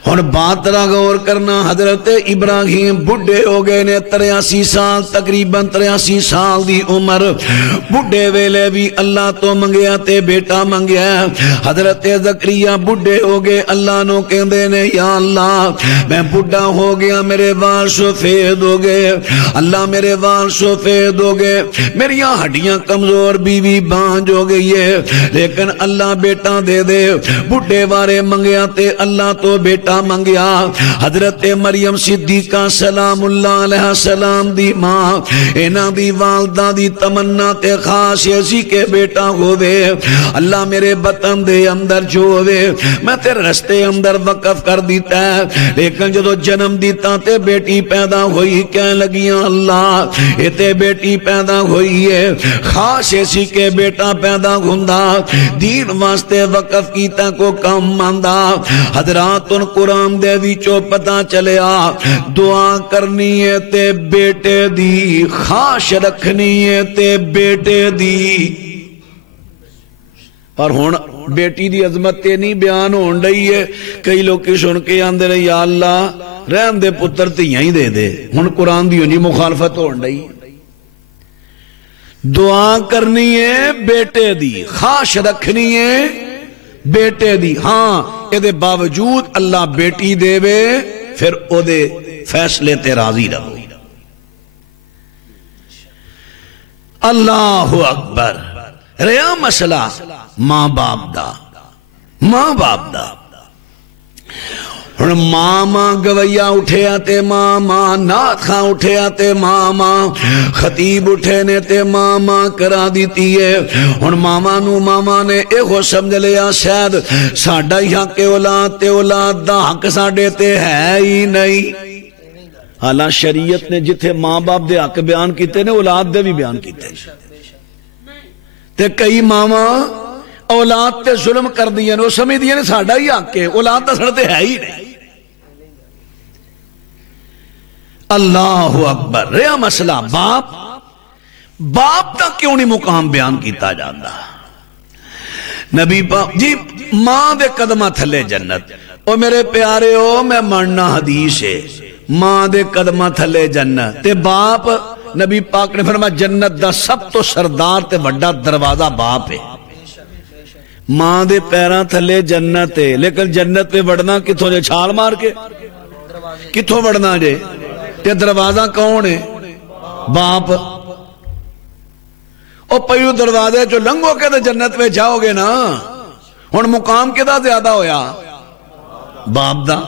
اور بات را غور کرنا، حضرت ابراہیم بڑھے ہو گئے نے، 83 سال تقریباً 83 سال دی عمر، بڑھے ویلے بھی اللہ تو منگیا تے بیٹا منگیا۔ حضرت زکریا بڑھے ہو گئے، اللہ نو کہندے نے یا اللہ میں بڑھا ہو گیا، میرے وال سفید ہو گئے، اللہ میرے وال سفید ہو گئے، میری ہڈیاں کمزور، بیوی بانج ہو گئی ہے، لیکن اللہ بیٹا دے دے۔ بڑھے بارے منگیا تے اللہ تو بیٹا منگیا۔ حضرت مریم صدیقہ سلام اللہ علیہ السلام دی ماں، اینا دی والدہ دی تمنا تے خاص ایسی کے بیٹا ہوئے، اللہ میرے بطن دے اندر جو ہوئے میں تیرے رستے اندر وقف کر دیتا ہے، لیکن جدو جنم دیتا تے بیٹی پیدا ہوئی، کہنے لگیاں اللہ یہ تے بیٹی پیدا ہوئی ہے، خاص ایسی کے بیٹا پیدا ہوندہ، دین واسطے وقف کیتا کو کم ماندہ۔ حضرات ان قرآن دے ویچو پتہ چلیا، دعا کرنی ہے تے بیٹے دی، خاص رکھنی ہے تے بیٹے دی۔ پر ہون بیٹی دی عظمت تے نہیں بیان ہون رہی ہے، کئی لوگ کی سن کے آندے رہے یا اللہ رہن دے پتر تیاں ہی دے دے، ہون قرآن دی ہونی مخالفت ہون رہی ہے۔ دعا کرنی ہے بیٹے دی، خاص رکھنی ہے بیٹے دی، ہاں اے دے باوجود اللہ بیٹی دے وے، پھر او دے فیصلے تے راضی رہو۔ اللہ اکبر۔ رہا مسئلہ ماں باپ دا، ماں باپ دا، ماما گویا اٹھے آتے ماما، نات خاں اٹھے آتے ماما، خطیب اٹھے نے تے ماما کرا دیتی ہے۔ اور ماما نو ماما نے ایک سمجھ لیا شاید ساڑھا ہی حق اولاد تے اولاد دا حق ساڑھے تے ہے ہی نہیں۔ حالان شریعت نے جتھے ماں باپ دے حق بیان کیتے نے اولاد دے بھی بیان کیتے، تے کئی ماما اولاد تے ظلم کر دیا نے، وہ سمجھ دیا نے ساڑھا ہی حق ہے، اولاد دا سڑتے ہے ہی نہیں۔ اللہ اکبر۔ رہا مسئلہ باپ، باپ تا کیوں نہیں مقام بیان کیتا جاندہ؟ نبی پاک جی ماں دے قدمہ تھلے جنت، او میرے پیارے ہو میں ماننا حدیث ہے، ماں دے قدمہ تھلے جنت، تے باپ نبی پاک نے فرمایا جنت دا سب تو سردار تے وڈا دروازہ باپ ہے۔ ماں دے پیران تھلے جنت ہے، لیکن جنت پہ وڑنا کتھوں جے چھال مار کے، کتھوں وڑنا جے، تے دروازہ کون ہے؟ باپ۔ او پہلو دروازے جو لنگو کے تو جنت میں جاؤ گے نا. ہن مقام کدا زیادہ ہویا؟ باپ دا.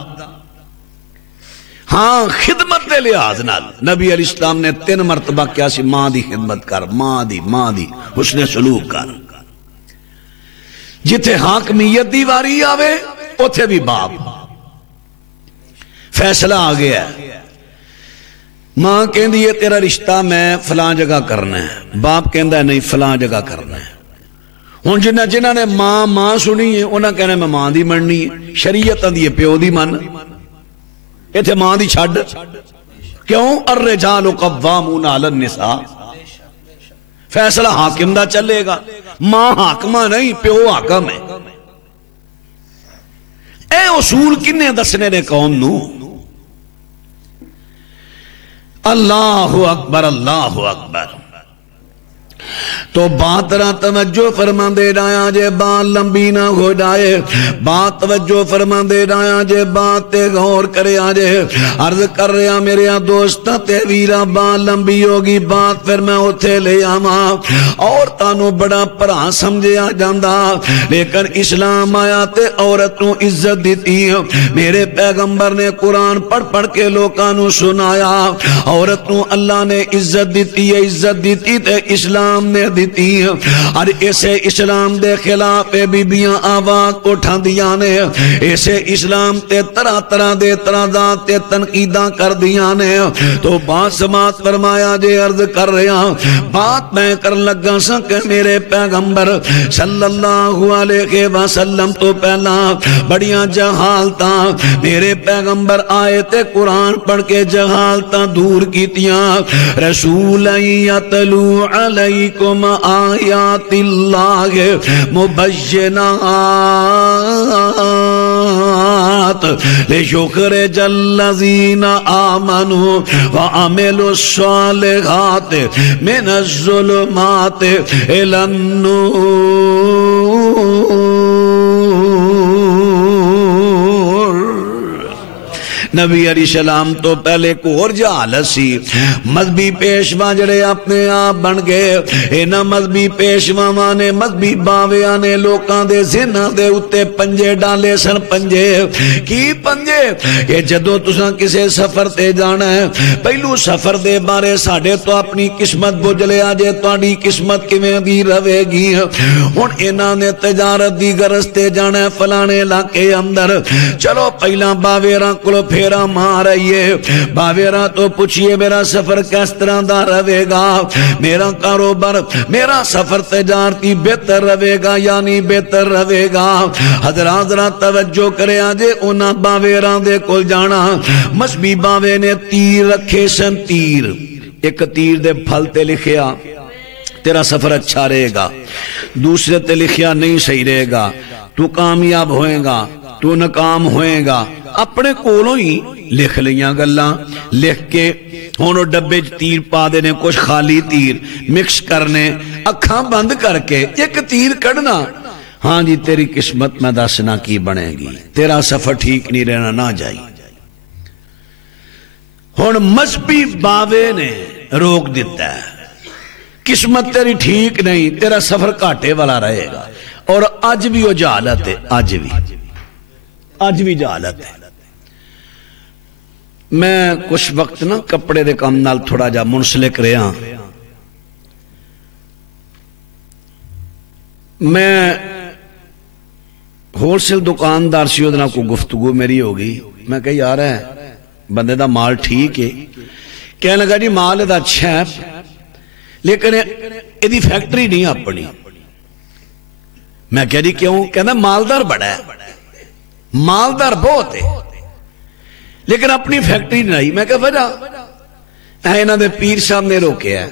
ہاں خدمت دے لحاظ نال نبی علیہ السلام نے 3 مرتبہ کیا سی ماں دی خدمت کر، ماں دی حسن سلوک کر. جتھے حاکمیت دی واری آوے اوتھے بھی باپ. فیصلہ آ گیا ہے، ماں کہندی ہے تیرا رشتہ میں فلاں جگہ کرنا ہے، باپ کہندا ہے نہیں فلاں جگہ کرنا ہے. ہن جنہاں نے ماں سنی ہے انہاں کہنا میں ماں دی مننی ہے، شریعت دی پیو دی من، ایتھے ماں دی چھڈ. کیوں؟ الرجال قوامون علی النساء. فیصلہ حاکم دا چلے گا، ماں حاکمہ نہیں پیو حاکم ہے. اے اصول کنے دسنے نے قوم نو؟ اللہ اکبر اللہ اکبر. تو بات را توجہ فرما دے رہا جے بات لمبی نہ ہو جائے، بات توجہ فرما دے رہا جے بات تے غور کرے آجے. عرض کر رہا میرے دوستہ تے ویرہ بات لمبی ہوگی، بات پھر میں اتھے لے آما اور تانو بڑا پرا سمجھے آ جاندہ. لیکن اسلام آیا تے عورتوں عزت دیتی. میرے پیغمبر نے قرآن پڑھ کے لوکانو سنایا، عورتوں اللہ نے عزت دیتی ہے، عزت دیتی تے اسلام نے دیتی. اور اسے اسلام دے خلاف بیبیاں آواز اٹھا دیا نے، اسے اسلام تے طرح دے اعتراضات تے تنقیداں کر دیا نے. تو بات سماعت فرمایا جے عرض کر رہا بات میں کر لگا سا کہ میرے پیغمبر صلی اللہ علیہ وسلم تو پہلا بڑیاں جہالتاں میرے پیغمبر آئے تے قرآن پڑھ کے جہالتاں دور کیتیاں. رسول یتلو علیکم آیات اللہ مبینات لیخرج الذین آمنوا وعملوا الصالحات من الظلمات الی النور. نبی علیہ السلام تو پہلے کو اور جہالت سی. مذہبی پیشوا جڑے اپنے آپ بن گئے، اینا مذہبی پیشواں نے مذہبی باویاں نے لوکاں دے ذہناں دے اتے پنجے ڈالے سن. پنجے کی پنجے کہ جدو تساں کسے سفر تے جانا ہے پہلو سفر دے بارے ساڑھے تو اپنی قسمت بجلے آجے تواڈی قسمت کیویں دی رہے گی. ہن اینا نے تجارت دی غرض تے جانا ہے فلانے علاقے اندر، چلو پہلا باویراں کولو پھیرا مار آئیے. باویرا تو پوچھئے میرا سفر کس طرح دا رہے گا، میرا کاروبار میرا سفر تجارتی بہتر رہے گا یعنی بہتر رہے گا. حضرات ذرا توجہ کرے آجے انہاں باویران دے کول جانا. مذہبی باوے نے تیر رکھے سن، تیر ایک تیر دے پھل تے لکھیا تیرا سفر اچھا رہے گا، دوسرے تے لکھیا نہیں صحیح رہے گا، تو کامیاب ہوئے گا تو ناکام ہوئے گا. اپنے کولوں ہی لکھ لیاں گلاں لکھ کے ہونو ڈبے تیر پا دینے، کچھ خالی تیر مکس کرنے، اکھاں بند کر کے ایک تیر کڑنا. ہاں جی تیری قسمت میں دسنا کی بنے گی، تیرا سفر ٹھیک نہیں رہنا نہ جائی. ہون مذہبی باوے نے روک دیتا ہے، قسمت تیری ٹھیک نہیں، تیرا سفر کاٹے والا رہے گا. اور آج بھی وہ جہالت ہے، آج بھی جہالت ہے. میں کچھ وقت نا کپڑے دے کام نال تھوڑا جا منسلک رہا. میں ہول سیل دکاندار سی ادنا کو گفتگو میری ہوگی. میں کہا یار ہے بندے دا مال ٹھیک ہے، کہنے لگا جی مال دا اچھا ہے لیکن ایدی فیکٹری نہیں اپنی. میں کہا جی کیوں؟ کہنا مالدار بڑا ہے، مالدار بہت ہے لیکن اپنی فیکٹری نہیں. میں کہا وجہ اینا دے پیر صاحب نے روکے ہے،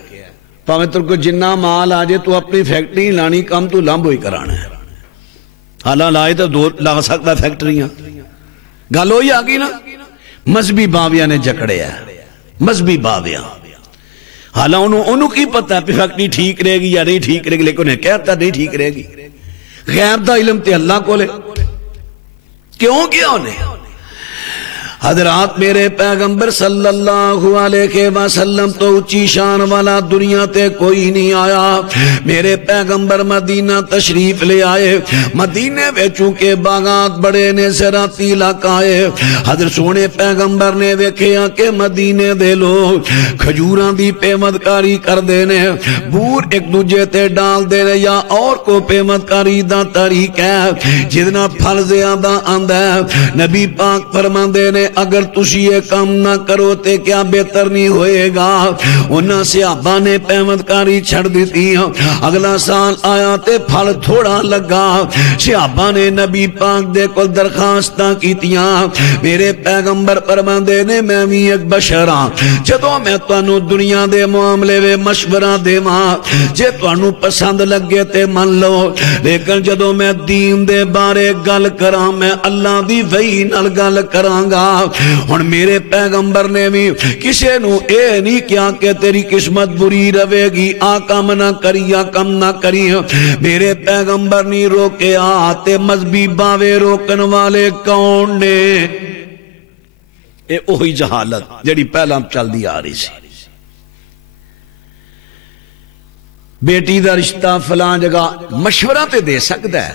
پاویں تر کو جنہ مال آجے تو اپنی فیکٹری لانی کام تو لامب ہوئی کرانا ہے. حالہ لائے تو دو لا سکتا فیکٹریاں، گل ہوئی آگی نا. مذہبی باویاں نے جکڑے ہے، مذہبی باویاں. حالہ انہوں کی پتہ ہے فیکٹری ٹھیک رہے گی یا نہیں ٹھیک رہے گی، لیکن انہیں کہتا نہیں ٹھیک رہے گی. غیب دا علم تے اللہ کو لے کیوں کیا انہیں. حضرات میرے پیغمبر صلی اللہ علیہ وسلم تو اونچی شان والا دنیا تے کوئی نہیں آیا. میرے پیغمبر مدینہ تشریف لے آئے. مدینے میں چونکہ باغات بڑے نے زراعتی علاقہ ہے. حضرت سونے پیغمبر نے ویکھیا کہ مدینے دے لوگ کھجوراں دی پیمد کاری کر دینے, بور ایک دوجے تے ڈال دینے, یا اور کو پیمد کاری دا طریق ہے جتنا پھل زیادہ آندا ہے. نبی پاک فرماندے نے اگر تسی یہ کام نہ کرو تے کیا بہتر نہیں ہوئے گا. انہاں صحابہ نے پیمد کاری چھڑ دیتی. اگلا سال آیا تے پھل تھوڑا لگا. صحابہ نے نبی پاک دے کو درخواستاں کیتیاں. میرے پیغمبر فرماندے نے میں بھی ایک بشر ہاں, جدوں میں تانوں دنیا دے معاملے وے مشورہ دیواں جے تانوں پسند لگے تے من لو, لیکن جدوں میں دین دے بارے گل کراں میں اللہ دی وحی نال گل کراں گا. ہن میرے پیغمبر نے بھی کسے نو اے نہیں کیا کہ تیری قسمت بری رہے گی, آ کم نہ کری یا کم نہ کری. میرے پیغمبر نہیں روکیا تے مذہبی باوے روکن والے کون نے؟ اے اوہی جہالت جڑی پہلا چل دی آ رہی سی. بیٹی دا رشتہ فلان جگہ مشورہ تے دے سکتا ہے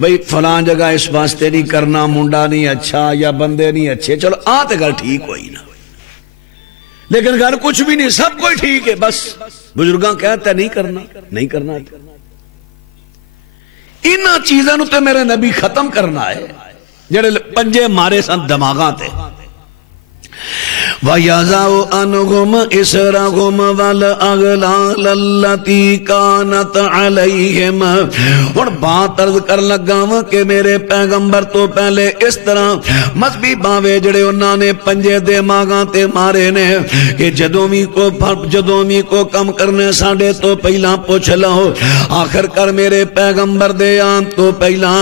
بھئی فلان جگہ اس واسطے نہیں کرنا, منڈا نہیں اچھا یا بندے نہیں اچھے, چلو آتے گھر ٹھیک ہوئی نا, لیکن گھر کچھ بھی نہیں, سب کوئی ٹھیک ہے, بس بزرگاں کہتا ہے نہیں کرنا, نہیں کرنا. انہاں چیزاں نو تے میرے نبی ختم کرنا ہے جڑے پنجے مارے سن دماغاں تے. وَيَزَعُ عَنْهُمْ إِسْرَهُمْ وَالْأَغْلَالَ الَّتِي كَانَتْ عَلَيْهِمْ. اور بات عرض کر لگا ہوں کہ میرے پیغمبر تو پہلے اس طرح مذہبی باوے جڑے انہاں نے پنجے دماغاں تے مارے نے کہ جدوں بھی کو کم کرنے ساڈے تو پہلا پوچھ لو. آخر کر میرے پیغمبر دے آن تو پہلا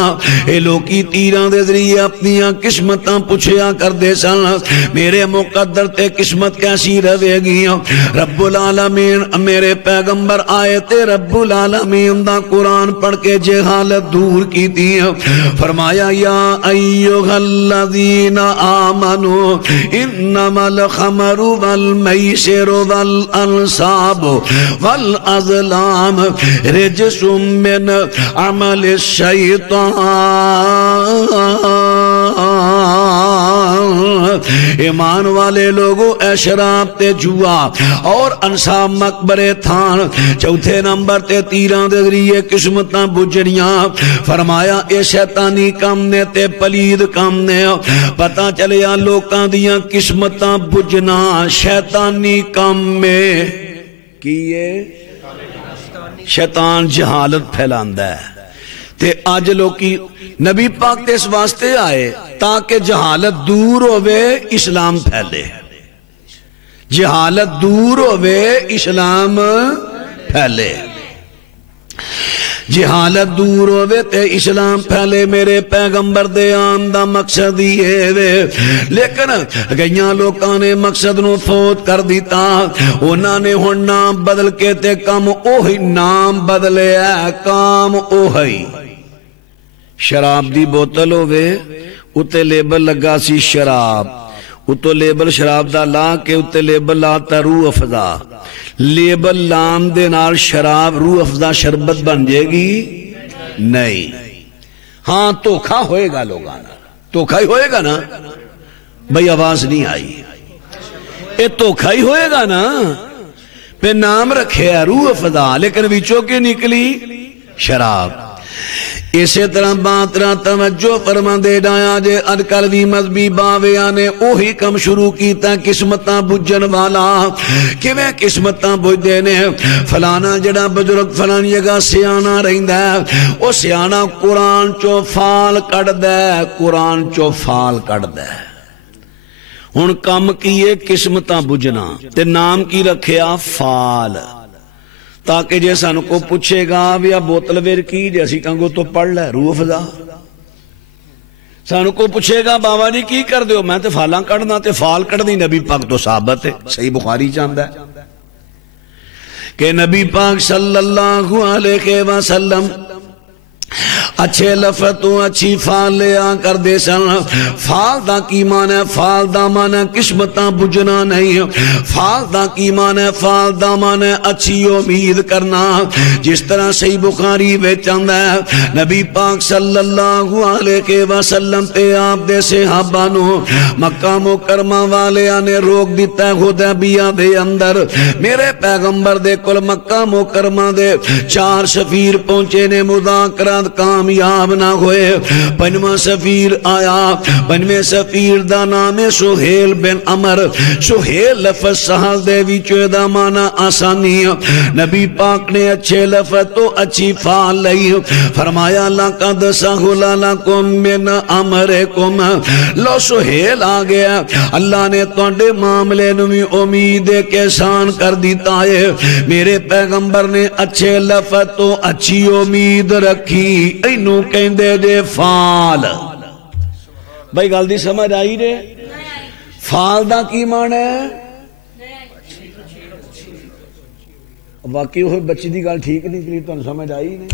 اے لوکی تیراں دے ذریعے اپنیاں قسمتاں پوچھیا کر دے سن میرے مقدر تے قسمت کیسی رہے گی. رب العالمین میرے پیغمبر آئے تے رب العالمین دا قرآن پڑھ کے جہالت دور کی دی. فرمایا یا ایھا الذین آمنوا انما الخمر والمیسر والانصاب والازلام رجس من عمل الشیطان. ایمان والے لوگوں اے شراب تے جوا اور انصاب مقبرے تھان, چوتھے نمبر تے تیران دے ذریعے قسمتاں بجڑیاں. فرمایا اے شیطانی کام نے تے پلید کام نے. پتہ چلیا لوکاں دیاں قسمتاں بجنا شیطانی کام میں کیے, شیطان جہالت پھیلاندا ہے. تے آج لوکی نبی پاک تے اس واسطے آئے تاکہ جہالت دور ہوئے اسلام پھیلے. جہالت دور ہوئے اسلام پھیلے. جہالت دور ہوئے تے اسلام پھیلے. میرے پیغمبر دے آن دا مقصد یہ وے, لیکن گئیاں لوکاں نے مقصد نو فوت کر دیتا. انہاں نے ہن نام بدل کے تے کام اوہی نام بدلے ہے, کام اوہی. شراب دی بوتل ہوئے اتے لیبل لگا سی شراب, اتو لیبل شراب دا لا کے اتے لیبل لاتا روح افزا. لیبل لام دے نال شراب روح افزا شربت بن جائے گی نہیں. ہاں توکھا ہوئے گا لوگانا, توکھا ہی ہوئے گا نا بھئی, آواز نہیں آئی. اے توکھا ہی ہوئے گا نا, پہ نام رکھے روح افزا لیکن وچوں کے نکلی شراب. اسی طرح بات را توجہ فرما دے ڈایا جے اجکل بھی مذہبی باویاں نے اوہی کم شروع کیتا قسمتاں بجن والا. کیویں قسمتاں بجدے نے؟ فلانا جڑا بزرگ فلانی جگہ سیانا رہندا ہے, او سیانا قرآن چو فال کڈدا ہے, قرآن چو فال کڈدا ہے. ہن کم کیے قسمتاں بجنا تے نام کی رکھیا فال, تاکہ جے سانو کو پوچھے گا بھی آ بوتل ویر کی جیسی کانگو تو پڑھ لے روح افزا. سانو کو پوچھے گا بابا جی کی کر دیو, میں تے فالاں کڑنا تے فال کڑنی. نبی پاک تو ثابت ہے, صحیح بخاری چاندہ ہے کہ نبی پاک صلی اللہ علیہ وسلم اچھے لفظ تو اچھی فال لیا کر دے سن. فال دا کی معنی ہے؟ فال دا معنی ہے قسمتاں بجنا نہیں. فال دا کی معنی ہے؟ فال دا معنی ہے اچھی امید کرنا. جس طرح صحیح بخاری وچ آندا ہے نبی پاک صلی اللہ علیہ وسلم تے آپ دے صحابہ نو مکہ مکرمہ والیاں نے روک دیتا ہے حدیبیہ دے اندر. میرے پیغمبر دے کل مکہ مکرمہ دے 4 سفیر پہنچے نے، مذاکرات کامیاب نہ ہوئے. 5واں سفیر آیا. 5ویں سفیر دا نام ہے سہیل بن عمر. سہیل لفظ سہل دے وچوں دا معنی آسانی. نبی پاک نے اچھے لفظ تو اچھی فال لئی. فرمایا لقد سہل لکم من امرکم. لو سہیل آ گیا، اللہ نے تواڈے معاملے نو بھی امید کے آسان کر دیتا ہے. میرے پیغمبر نے اچھے لفظ تو اچھی امید رکھی. اینو کہندے جے فال. بھائی گل دی سمجھ آئی رے؟ فال دا کی معنی ہے؟ واقعی ہوئے بچی دی گل ٹھیک نہیں کری، تو سمجھ آئی نہیں.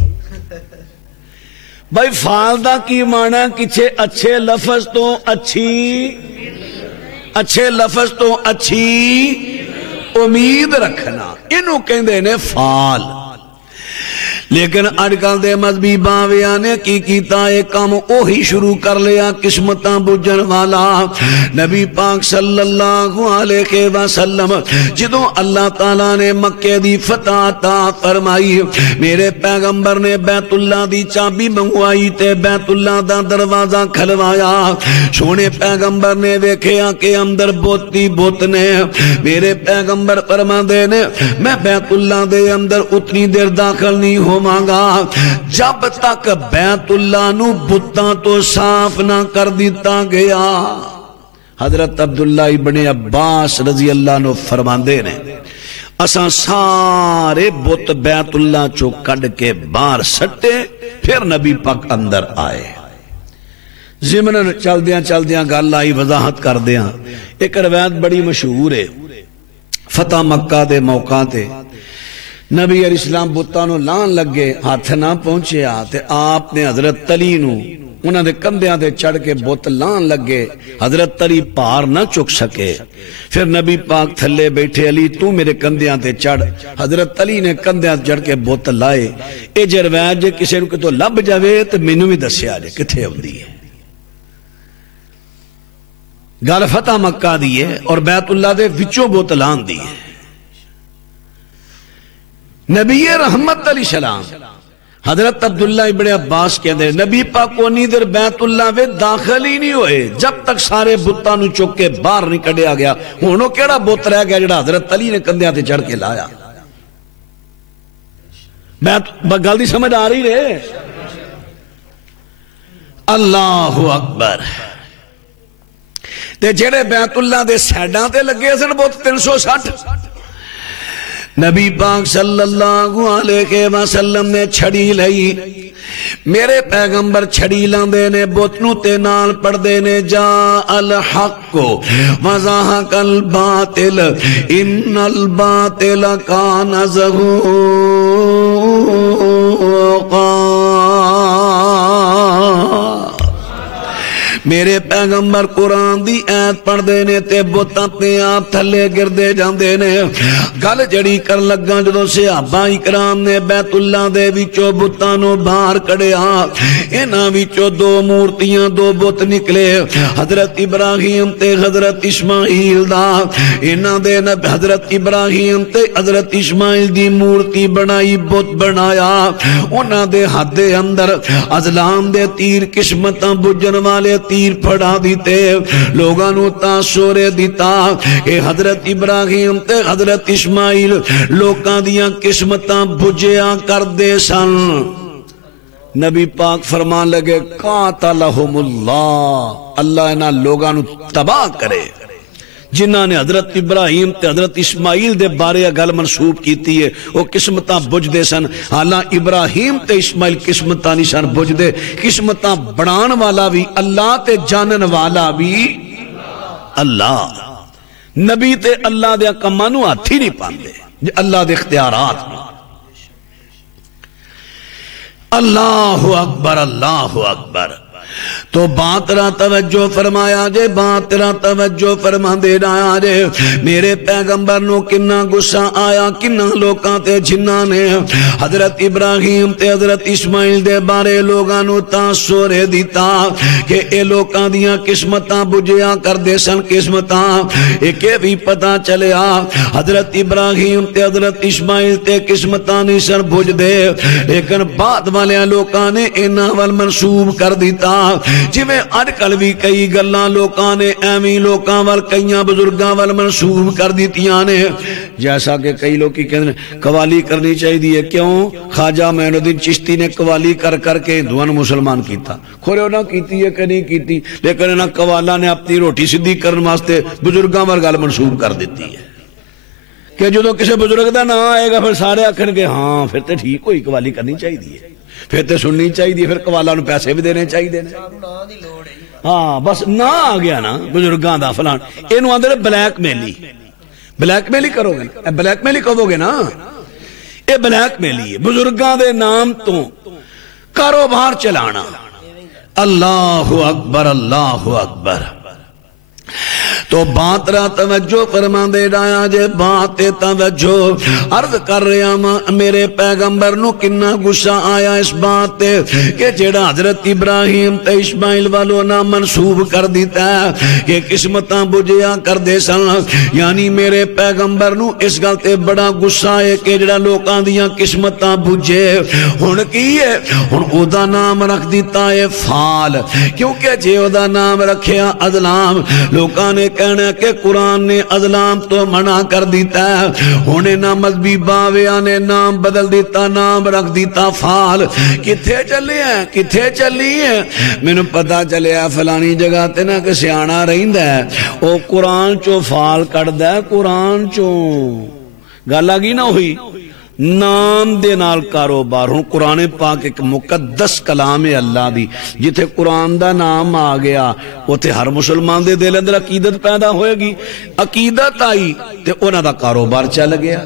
بھائی فال دا کی معنی ہے کچھے اچھے لفظ تو اچھی، اچھے لفظ تو اچھی امید رکھنا، انہوں کہندے نے فال. لیکن اڑکل دے مذہبی باویاں نے کی کیتا ہے کام اوہی شروع کر لیا قسمتاں بجن والا. نبی پاک صلی اللہ علیہ وسلم جدوں اللہ تعالیٰ نے مکے دی فتح عطا فرمائی، میرے پیغمبر نے بیت اللہ دی چابی منگوائی تے بیت اللہ دا دروازہ کھلوایا. سونے پیغمبر نے ویکھیا کہ اندر بوتی بت نے. میرے پیغمبر فرماندے نے میں بیت اللہ دے اندر اتنی دیر داخل نہیں ہو مانگا جب تک بیت اللہ نو بتاں تو صاف نہ کر دیتا گیا. حضرت عبداللہ ابن عباس رضی اللہ عنہ فرماندے نے اساں سارے بت بیت اللہ چو کڈ کے باہر سٹے، پھر نبی پاک اندر آئے. ضمن چل دیاں گل آئی وضاحت کر دیاں. ایک روایت بڑی مشہور ہے، فتح مکہ دے موقع تے نبی علیہ السلام بتاں نو لان لگے، ہاتھ نہ پہنچیا تے آپ نے حضرت علی نو انہاں دے کندھیاں تے چڑھ کے بت لان لگے. حضرت علی پار نہ چک سکے. پھر نبی پاک تھلے بیٹھے، علی تو میرے کندھیاں تے چڑھ. حضرت علی نے کندھیاں چڑھ کے بت لائے. اے جے روایت جے کسے نو کتوں لب جاوے تے مینوں بھی دسیا جے کتھے ہوندی ہے. گل فتح مکہ دی ہے اور بیت اللہ دے وچوں بت لان دی ہے. نبی رحمت علیہ السلام حضرت عبداللہ ابن عباس کہتے ہیں نبی پاک کو نیدر بیت اللہ میں داخل ہی نہیں ہوئے جب تک سارے بتاں نو چک کے باہر نہیں کڈیا گیا. ہونوں کیڑا بت رہ گیا جڑا حضرت علی نے کندھیاں تے چڑھ کے لایا؟ گل دی سمجھ آ رہی رہے؟ اللہ اکبر. تے جڑے بیت اللہ دے سائیڈاں تے لگے سن بت 360، نبی پاک صلی اللہ علیہ وسلم نے چھڑی لئی. میرے پیغمبر چھڑی لاندے نے بتنو تے نال پڑھ دے نے جا الحق وزاحق الباطل ان الباطل کان زہوقا. میرے پیغمبر قرآن دی آیت پڑھ دے نے تے بت اپنے آپ تھلے گردے جاندے نے. گل جڑی کر لگا جدوں صحابہ اکرام نے بیت اللہ دے وچوں بتاں نو باہر کڈیا، انہاں وچوں 2 مورتیاں 2 بت نکلے، حضرت ابراہیم تے حضرت اسماعیل دا. انہاں دے حضرت ابراہیم تے حضرت اسماعیل دی مورتی بنائی، بت بنایا. انہاں دے ہاتھ دے اندر ازلام دے تیر قسمتاں بجن والے تیر پھڑا دیتے، لوگاں نو تاثر دیتا کہ حضرت ابراہیم تے حضرت اسماعیل لوکاں دیاں قسمتاں بجیا کر دے سن. نبی پاک فرمان لگے قاتلہم اللہ، اللہ انہاں لوگاں نو تباہ کرے جنہاں نے حضرت ابراہیم تے حضرت اسماعیل دے بارے گل منسوب کیتی ہے. وہ قسمتاں بج دے سن، حالاں ابراہیم تے اسماعیل قسمتاں نہیں سن بج دے. قسمتاں بنان والا بھی اللہ تے جانن والا بھی اللہ. نبی تے اللہ دے کماں نو ہاتھ ہی نہیں پاندے، اللہ دے اختیارات. اللہ اکبر اللہ اکبر. تو بات را توجہ فرمایا جے، بات را توجہ فرما دے رہا جے. میرے پیغمبر نو کنا غصہ آیا کنا لوکاں تے جنہاں نے حضرت ابراہیم تے حضرت اسماعیل دے بارے لوگاں نو تاثر دیتا کہ اے لوکاں دیاں قسمتاں بجیا کر دے سن. قسمتاں ایک بھی پتہ چلیا حضرت ابراہیم تے حضرت اسماعیل تے قسمتاں نہیں سن بج دے، لیکن بعد والے لوکاں نے انہاں ول منسوب کر دیتا. جویں اج کل بھی کئی گلاں لوکاں نے ایویں لوکاں ول کئیاں بزرگاں ول منسوب کر دیتیاں نے. جیسا کہ کئی لوگ کی کہتے ہیں قوالی کرنی چاہیے، کیوں؟ خواجہ معین الدین چشتی نے قوالی کر کر کے ہندوؤں مسلمان کیتا. کھورے انہاں کیتی ہے کہ نہیں کیتی، لیکن انہاں قوالاں نے اپنی روٹی سدھی کرن واسطے بزرگاں ول گل منسوب کر دیتی ہے کہ جدوں کسی بزرگ دا نام آئے گا پھر سارے آکھن گے ہاں پھر تے ٹھیک ہوئی، قوالی کرنی چاہیے، پھر تے سننی چاہیے، پھر قوالاں نوں پیسے بھی دینے چاہیے. ہاں بس نہ آ گیا نا بزرگاں دا فلان، اینو آندے نے بلیک میلی. بلیک میلی کرو گے نا، بلیک میلی کہو گے نا، اے بلیک میلی ہے بزرگاں دے نام تو کاروبار چلانا. اللہ اکبر اللہ اکبر. تو بات را توجہ فرما دے رہا جے، بات توجہ عرض کر رہا ماں میرے پیغمبر نو کنا غصہ آیا اس بات کہ جڑا حضرت ابراہیم تے اسماعیل والو نا منسوب کر دیتا ہے کہ قسمتاں بجیا کر دے سن. یعنی میرے پیغمبر نو اس گل تے بڑا غصہ ہے کہ جڑا لوکاں دیاں قسمتاں بجے. ہن کی ہے؟ ہن او دا نام رکھ دیتا ہے فال، کیونکہ جے او دا نام رکھیا ازلام، لوکاں نے کہنا کہ قرآن نے ازلام تو منع کر دیتا ہے. ہونے نہ مذہبی باویاں نے نام بدل دیتا، نام رکھ دیتا فال. کتھے چلے ہیں کتھے چلی ہیں؟ میں نے پتا چلے ہے فلانی جگہ تے نا کہ سیانا رہندہ ہے او قرآن چو فال کردہ ہے. قرآن چو گل آگی نہ ہوئی نام دے نال کاروبار. ہوں قرآن پاک ایک مقدس کلام ہے اللہ دی، جتھے قرآن دا نام آ گیا اوتھے ہر مسلمان دے دل اندر عقیدت پیدا ہوئے گی. عقیدت آئی تے انہاں دا کاروبار چل گیا،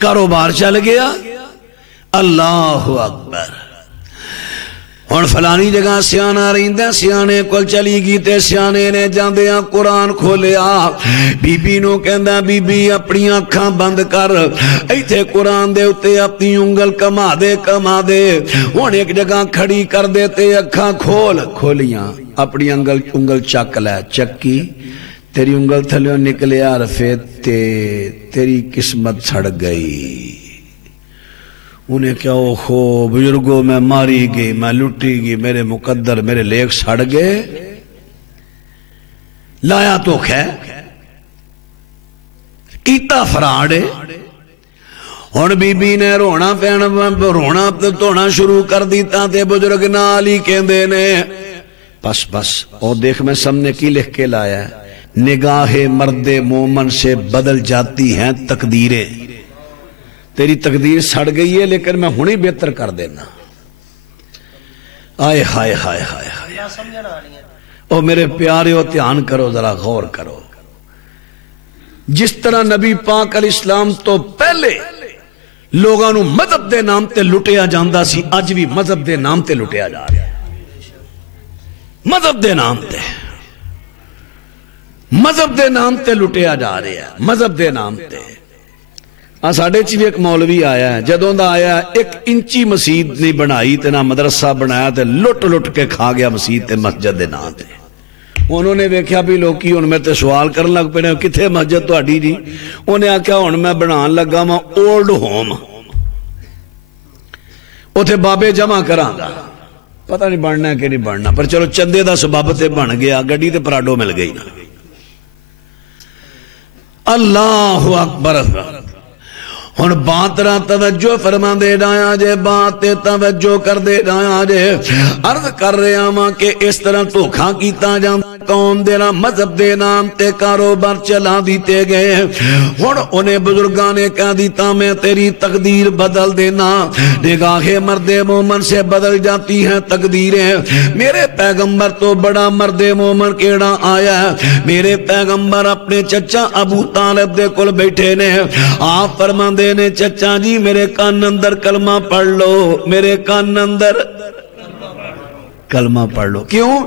کاروبار چل گیا. اللہ اکبر. ہن فلانی جگہ سیانا رہندا، سیانے کول چلی گئی تے سیانے نے جاندیاں قرآن کھولیا. بی بی نو کہندا بی بی اپنی اکھاں بند کر، ایتھے قرآن دے اتے اپنی انگل کما دے کما دے. ہن ایک جگہ کھڑی کر دے تے اکھاں کھولیاں، اپنی انگل چک لے، چکی تیری انگل تھلیوں نکلیا رفے تے تیری قسمت چھڑ گئی. انہیں کیا اوہو بزرگوں میں ماری گئی، میں لٹی گئی، میرے مقدر میرے لیک سڑ گئے. لایا تو خیر کیتا فراڈے. ہن بی بی نے رونا پینا رونا تونا شروع کر دیتا تے بزرگ نال ہی کہندے نے بس بس. اور دیکھ میں سامنے کی لکھ کے لایا ہے، نگاہ مرد مومن سے بدل جاتی ہیں تقدیریں. تیری تقدیر سڑ گئی ہے لیکن میں ہونی بہتر کر دینا. آئے ہائے ہائے ہائے ہائے. او میرے پیارے ہو دھیان کرو، ذرا غور کرو. جس طرح نبی پاک علیہ السلام تو پہلے لوگاں نو مذہب دے نام تے لٹیا جاندا سی، اج بھی مذہب دے نام تے لٹیا جا رہا ہے. مذہب دے نام تے، مذہب دے نام تے لٹیا جا رہا ہے. مذہب دے نام تے ساڑھے چی بھی ایک مولوی آیا ہے، جدوں دا آیا 1 انچی مسجد نہیں بنائی تے نہ مدرسہ بنایا تے لٹ لٹ کے کھا گیا مسجد تے مسجد دے نام تے. انہوں نے ویکھیا بھی لوکی ہن میں تے سوال کرن لگ پے نے کتھے مسجد تہاڈی جی؟ انہیں آکھیا ہن میں بنان لگا وا اولڈ ہوم، اوتھے بابے جمع کراں گا. پتہ نہیں بننا کہ نہیں بننا، پر چلو چندے دا سبب تے بن گیا، گڈی تے پراڈو مل گئی نا. اللہ اکبر. ہن بات را توجہ فرما دے رہا جے، بات توجہ کر دے رہا جے. عرض کر رہا ماں کہ اس طرح دھوکھا کیتا جاندا قوم دینا مذہب دے نام تے کاروبار چلا دیتے گئے ہن انہیں بزرگاں نے کہہ دیتا میں تیری تقدیر بدل دینا نگاہ مرد مومن سے بدل جاتی ہیں تقدیریں میرے پیغمبر تو بڑا مرد مومن کیڑا آیا ہے میرے پیغمبر اپنے چچا ابو طالب دے کول بیٹھے نے آپ فرماندے نے چچا جی میرے کان اندر کلمہ پڑھ لو میرے کان اندر کلمہ پڑھ لو کیوں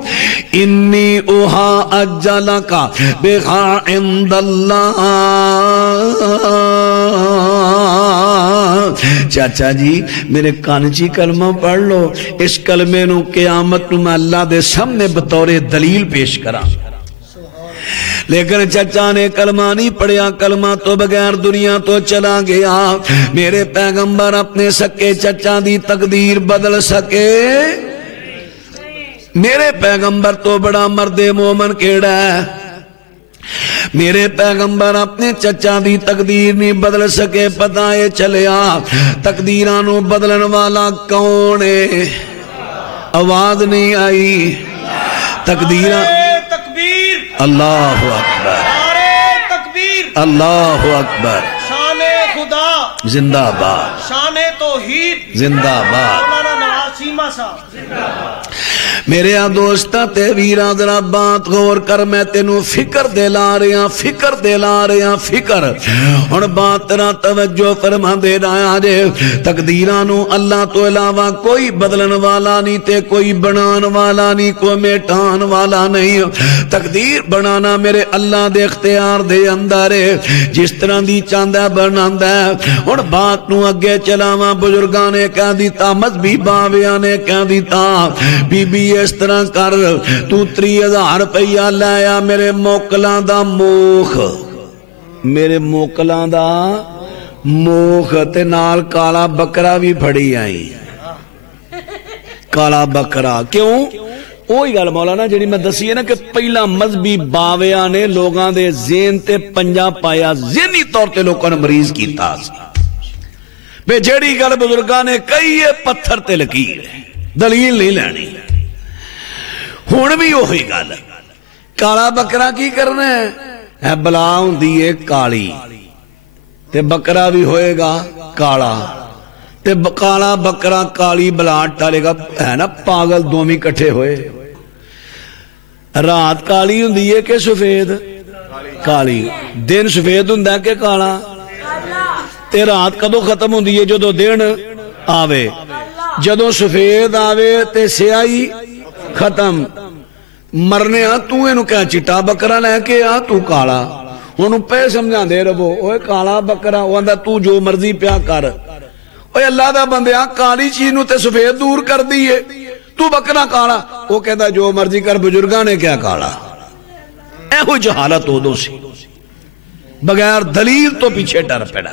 انی اوہا اجلا کا بغا عند اللہ چاچا جی میرے کانچی کلمہ پڑھ لو اس کلمے نو قیامت میں اللہ دے سامنے بطور دلیل پیش کرا لیکن چچا نے کلمہ نہیں پڑھیا کلمہ تو بغیر دنیا تو چلا گیا میرے پیغمبر اپنے سکے چچا دی تقدیر بدل سکے میرے پیغمبر تو بڑا مرد مومن کیڑا ہے میرے پیغمبر اپنے چچا دی تقدیر نہیں بدل سکے پتہ یہ چلیا تقدیرانو بدلن والا کون ہے آواز نہیں آئی تقدیران اللہ اکبر اللہ اکبر شان خدا زندہ باد شان توحید زندہ باد مولانا نواز سیما صاحب میرے دوستا تے ویرہ ذرا بات غور کر میں تینوں فکر دلا رہا فکر اور بات تیرا توجہ فرما دے رہا جے تقدیرانو اللہ تو علاوہ کوئی بدلن والا نہیں تے کوئی بنان والا نہیں کوئی میٹان والا نہیں تقدیر بنانا میرے اللہ دے اختیار دے اندر ہے جس طرح دی چاندہ بناندہ ہے اور بات نو اگے چلاواں بزرگاں نے کہہ دیتا مذہبی باویاں نے کہہ دیتا بی بی اس طرح کر تو 30,000 روپیہ لایا میرے موکلاں دا موخ میرے موکلاں دا موخ تے نال کالا بکرا بھی پھڑی آئی کالا بکرا کیوں اوہی گل مولانا جڑی میں دسی ہے نا کہ پہلا مذہبی باویاں نے لوگاں دے ذہن تے پنجا پایا ذہنی طور تے لوگاں نے مریض کیتا بے جڑی گل بزرگاں نے کئی پتھر تے لکیر دلیل نہیں لینی ہون بھی وہی گل کالا بکرا کی کرنا ہے بلا ہوندی ہے کالی تے بکرا بھی ہوئے گا کالا تے کالا بکرا کالی بلا ٹالے گا ہے نا پاگل دومی کٹھے ہوئے رات کالی ہوندی ہے کہ سفید کالی دن سفید ہوندا ہے کہ کالا تے رات کدو ختم ہوندی ہے جدو دن آوے جدو سفید آوے تے سیاہی ختم مرنے تو اینو کیا چٹا بکرا لے کے تو کالا انہوں پہ سمجھا دے ربو اوے کالا بکرا وہاں تو جو مرضی پیا کر اوے اللہ دا بندیاں کالی چیز نو تے سفید دور کر دیئے تو بکرا کالا وہ کہتا جو مرضی کر بزرگاں نے کیا کالا اے ہوئی جہالت ہو دو سی بغیر دلیل تو پیچھے ڈر پیڑا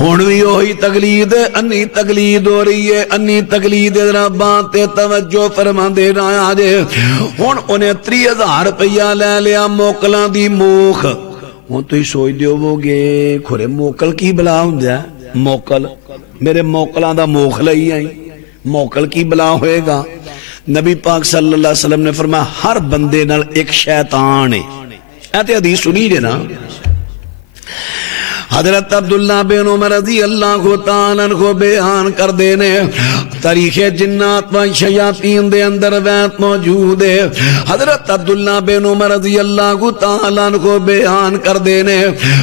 ہون بھی وہی تقلید انی تقلید ہو رہی ہے انی تقلید ذرا بات توجہ فرما دے رہا جے ہون انہیں 30,000 روپیہ لے لیا موکلاں دی موخ ہون تو ہی سوچ دیو وہ گے کھورے موکل کی بلا ہوں جا موکل میرے موکلاں دا موخ لئی آئی موکل کی بلا ہوئے گا نبی پاک صلی اللہ علیہ وسلم نے فرمایا ہر بندے نال ایک شیطان ہے ایتے حدیث سنی جے نا حضرت عبداللہ بن عمر رضی اللہ تعالیٰ عنہ بیان کر دینے تاریخ جنات و شیاطین دے اندر ویت موجود ہے حضرت عبداللہ بن عمر رضی اللہ تعالیٰ عنہ بیان کر دینے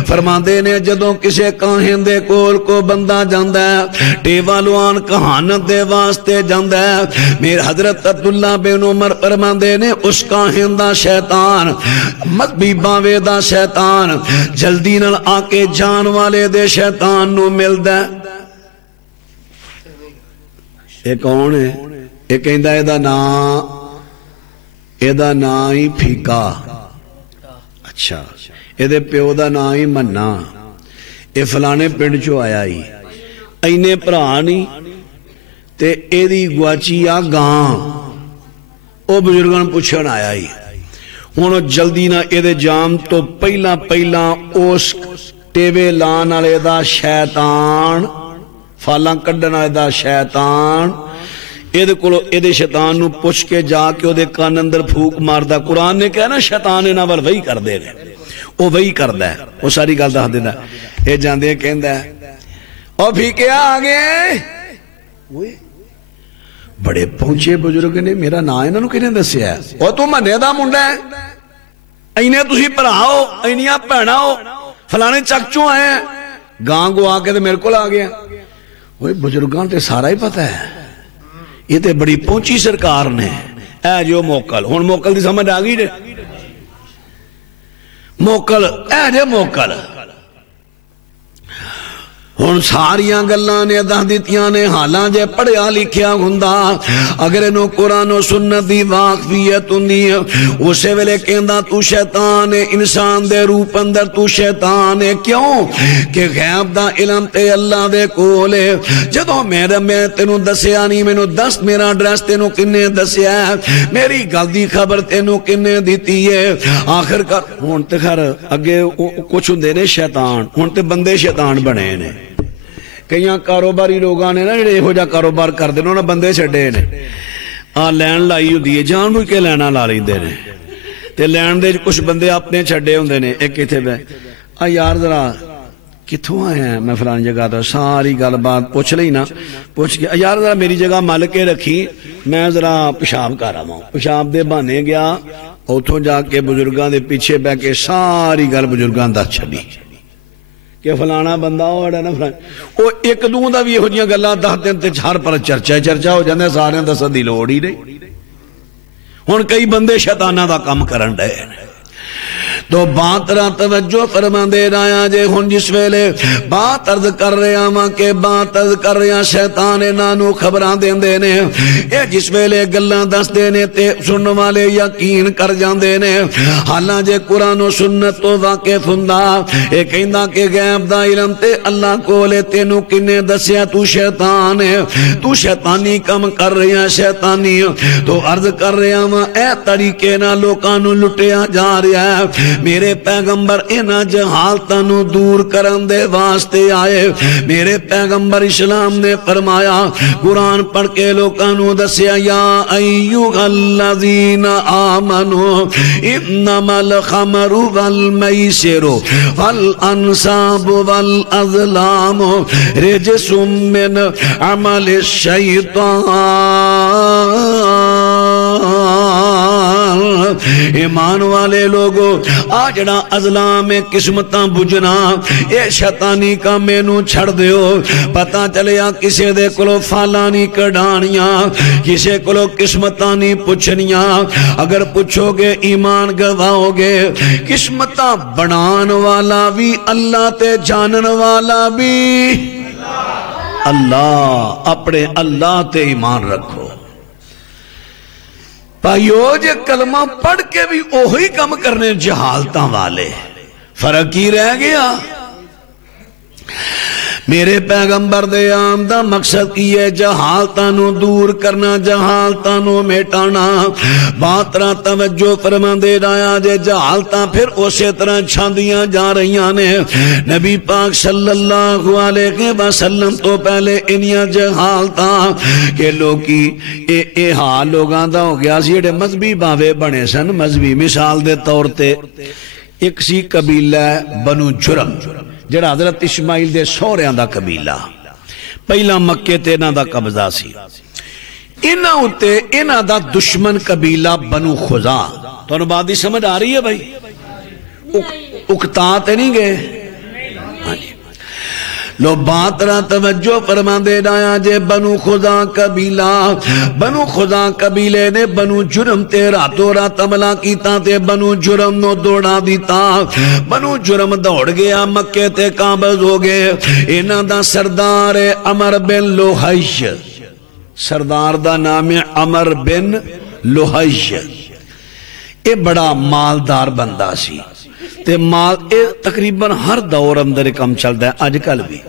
فرما دینے جدوں کسے کاہن دے کول کو بندہ جاندہ ہے ٹیوالوان کہانت دے واسطے جاندہ ہے میرے حضرت عبداللہ بن عمر فرما دینے اس کاہن دا شیطان مذہبی باوے دا شیطان جلدی نال آکے جان والے دے شیطان نو مل دے اے کون ہے اے کہندہ ایدہ نا ہی پھیکا اچھا ایدے پیو دا نا ہی مننا اے فلانے پنڈ چو آیا ہی اینے پرانی تے ایدی گواچی آ گاں او بزرگان پوچھن آیا ہی ہونو جلدی نا ایدے جام تو پہلا اس ٹیوے لان آلے دا شیطان فالاں کڈن آلے دا شیطان یہ شیطان نو پوچھ کے جا کے وہ کان اندر پھوک ماردا. قرآن نے کہا نا شیطان انہاں ول وہی کر دے رہے, وہ وہی کردا ہے, وہ ساری گل دس دیندا. یہ جاندے کہندا ہے او پھیکے آ گئے. بڑے پہنچے بزرگ نے میرا نام انہاں نو کنے دسیا ہے؟ او تو منے دا منڈا ہے, اینے تسی بھرا ہو, اینیاں بھیڑاں ہو, فلانے چک چوں آئے ہیں. گاں کو آ کے تے میرے کول آ گیا. وہ بزرگاں تے سارا ہی پتہ ہے, یہ تے بڑی پہنچی سرکار نے. اے جو موکل, ہن موکل دی سمجھ آ گئی نے, موکل اے جو موکل. ہن ساریاں گلاں نے دس دتیاں نے, حالاں جے پڑھیا لکھیا ہوندا اگر اینو قرآن و سنت دی واقفیت ہوندی اسے ویلے کہندا تو شیطان ہے, انسان دے روپ اندر تو شیطان ہے. کیوں کہ غیب دا علم تے اللہ دے کول ہے. جدوں میں تینوں دسیا نہیں, مینوں دس میرا ایڈریس تینوں کنے دسیا ہے, میری گل دی خبر تینوں کنے دتی ہے. آخر کر ہن تے خیر اگے کچھ ہوندے نے شیطان, ہن تے بندے شیطان بنے نے. کئی کاروباری لوگاں نے نا جڑے یہو جہا کاروبار کردے نے, انہاں بندے چھڈے نے. لین لائی ہوندی ہے, جان بوجھ کے لینا لا لیندے نے, تے لین دے کچھ بندے اپنے چھڈے ہوندے نے. ایک ایتھے پہ یار ذرا کتھوں آئے ہیں, میں فلانی جگہ تو ساری گل بات پوچھ لئی نا, پوچھ کے یار ذرا میری جگہ مل کے رکھی, میں ذرا پیشاب کر رہا ہوں. پیشاب دے بہانے گیا, اتھوں جا کے بزرگاں دے پیچھے بہ کے ساری گل بزرگاں دس چھڈی کہ فلانا بندہ ہوڑا نا فلانا. وہ ایک دوں دا بھی یہو جیاں گلاں دس دن تے ہر پر چرچا ہو جاندے, سارے دسن دی لوڑ ہی نہیں. ہن کئی بندے شیطاناں دا کام کرن ڈے تو بات را توجہ فرما دے رہا جے. ہن جس ویلے بات عرض کر رہا ہاں کہ بات عرض کر رہا شیطان انہاں خبراں دیندے نے, اے جس ویلے گلاں دس دے نے تے سنن والے یقین کر جاندے نے. حالاں جے قرآن و سنت تو واقف ہوندا, اے کہندا کہ غیب دا علم تے اللہ کول تینوں کنے دسیا تو شیطان ہے, تو شیطانی کم کر رہا شیطانی. تو عرض کر رہا ہاں اے طریقے نال لوکاں نوں لٹیا جا رہا ہے. میرے پیغمبر انہاں جہالتاں نوں دور کرن دے واسطے آئے. میرے پیغمبر اسلام نے فرمایا, قرآن پڑھ کے لوکاں نوں دسیا یا ایھا الذین آمنوا انما الخمر والمیسر والانصاب والازلام رجس من عمل الشیطان. ایمان والے لوگو, آجڑا ازلام قسمتاں بجنا اے شیطانی کا مینوں چھڑ دیو. پتہ چلیا کسے دے کلو فالانی کڑانیاں, کسے کلو قسمتاں نہیں پچھنیاں. اگر پوچھو گے ایمان گواؤ گے, قسمتاں بنان والا بھی اللہ تے جانن والا بھی اللہ. اپنے اللہ تے ایمان رکھو. بھائیو جے کلمہ پڑھ کے بھی اوہی کم کرنے جہالتاں والے, فرق ہی رہ گیا. میرے پیغمبر دے آمدہ مقصد کی ہے جہالتاں نو دور کرنا, جہالتاں نو میٹانا. بات را توجہ فرما دے رہا جے جہالتاں پھر اسی طرح چھاندیاں جا رہیاں نے. نبی پاک صلی اللہ علیہ وسلم تو پہلے انیاں جہالتاں کہ لوگی اے حال لوگاں دا ہو گیا سی جڑے مذہبی باوے بنے سن. مذہبی مثال دے طور تے ایک سی قبیلہ بنو جرم جڑا حضرت اسماعیل دے سوریاں دا قبیلہ, پہلا مکے تے انہاں دا قبضہ سی. انہاں اتے انہاں دا دشمن قبیلہ بنو خزا. تو انہوں بات دی سمجھ آ رہی ہے بھائی, اکتا تے نہیں گئے. لو بات را توجہ فرما دے رہا جے بنو خزا قبیلہ, بنو خزا قبیلے نے بنو جرم تے راتوں رات حملہ کیتا تے بنو جرم نو دوڑا دیتا. بنو جرم دوڑ گیا, مکے تے قابض ہو گئے. انہاں دا سردار عمر بن لوحیش, سردار دا نام عمر بن لوحیش. اے بڑا مالدار بندہ سی تے مال اے تقریباً ہر دور اندر کم چلتا ہے آج کل بھی.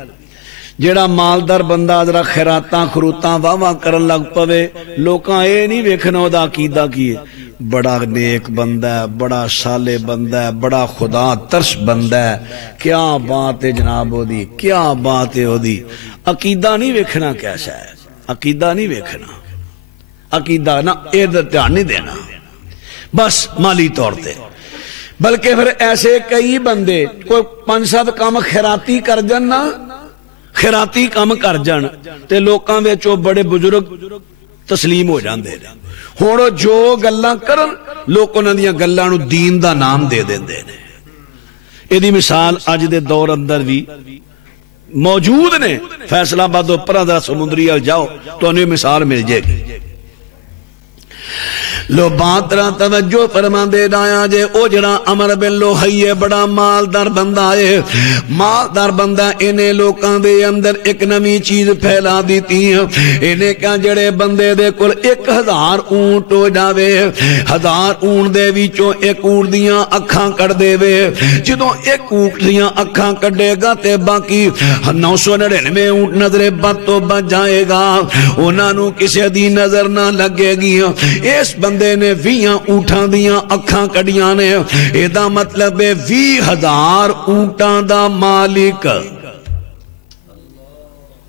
جیڑا مالدار بندہ ذرا خیراتاں خروتاں واہ کرن لگ پوے, لوکاں اے نہیں ویکھنا او دا عقیدہ کی ہے. بڑا نیک بندہ ہے, بڑا صالح بندہ ہے, بڑا خدا ترس بندہ ہے. کیا بات ہے جناب او دی, کیا بات ہے او دی. عقیدہ نہیں ویکھنا کیسا ہے, عقیدہ نہیں ویکھنا. عقیدہ نہ ادھر دھیان نہیں دینا بس مالی طور تے بلکہ پھر ایسے کئی بندے کوئی 5-7 کام خیراتی کر جان نا خیراتی کام کر جان تے لوکاں وچوں بڑے بزرگ تسلیم ہو جاندے ہن جو گلاں کرن لوک انہاں دیاں گلاں نو دین دا نام دے دیندے نے ایدی مثال اج دے دور اندر بھی موجود نے فیصلہ آباد اوپر دا سمندری ال جاؤ تو انہیں مثال مل جائے گی لو بات طرح توجہ فرما دے دایا جے او جڑا عمر بن لوہی بڑا مالدار بندہ ہے مالدار بندہ انہیں لوکاں دے اندر ایک نمی چیز پھیلا دیتی ہے انہیں کیا جڑے بندے دے کل 1000 اونٹ ہو جاوے 1000 اونٹ دے ویچوں ایک اونٹ دیاں اکھاں کر دے وے جدوں ایک اونٹ دیاں اکھاں کٹے گا تے باقی 999 اونٹ نظر بد تو بچ جائے گا انہاں نو کسے دی نظر نہ لگے گی اس بندے نے 20 اونٹاں دیاں اکھاں کڈیاں نے ایدا مطلب ہے 20,000 اونٹاں دا مالک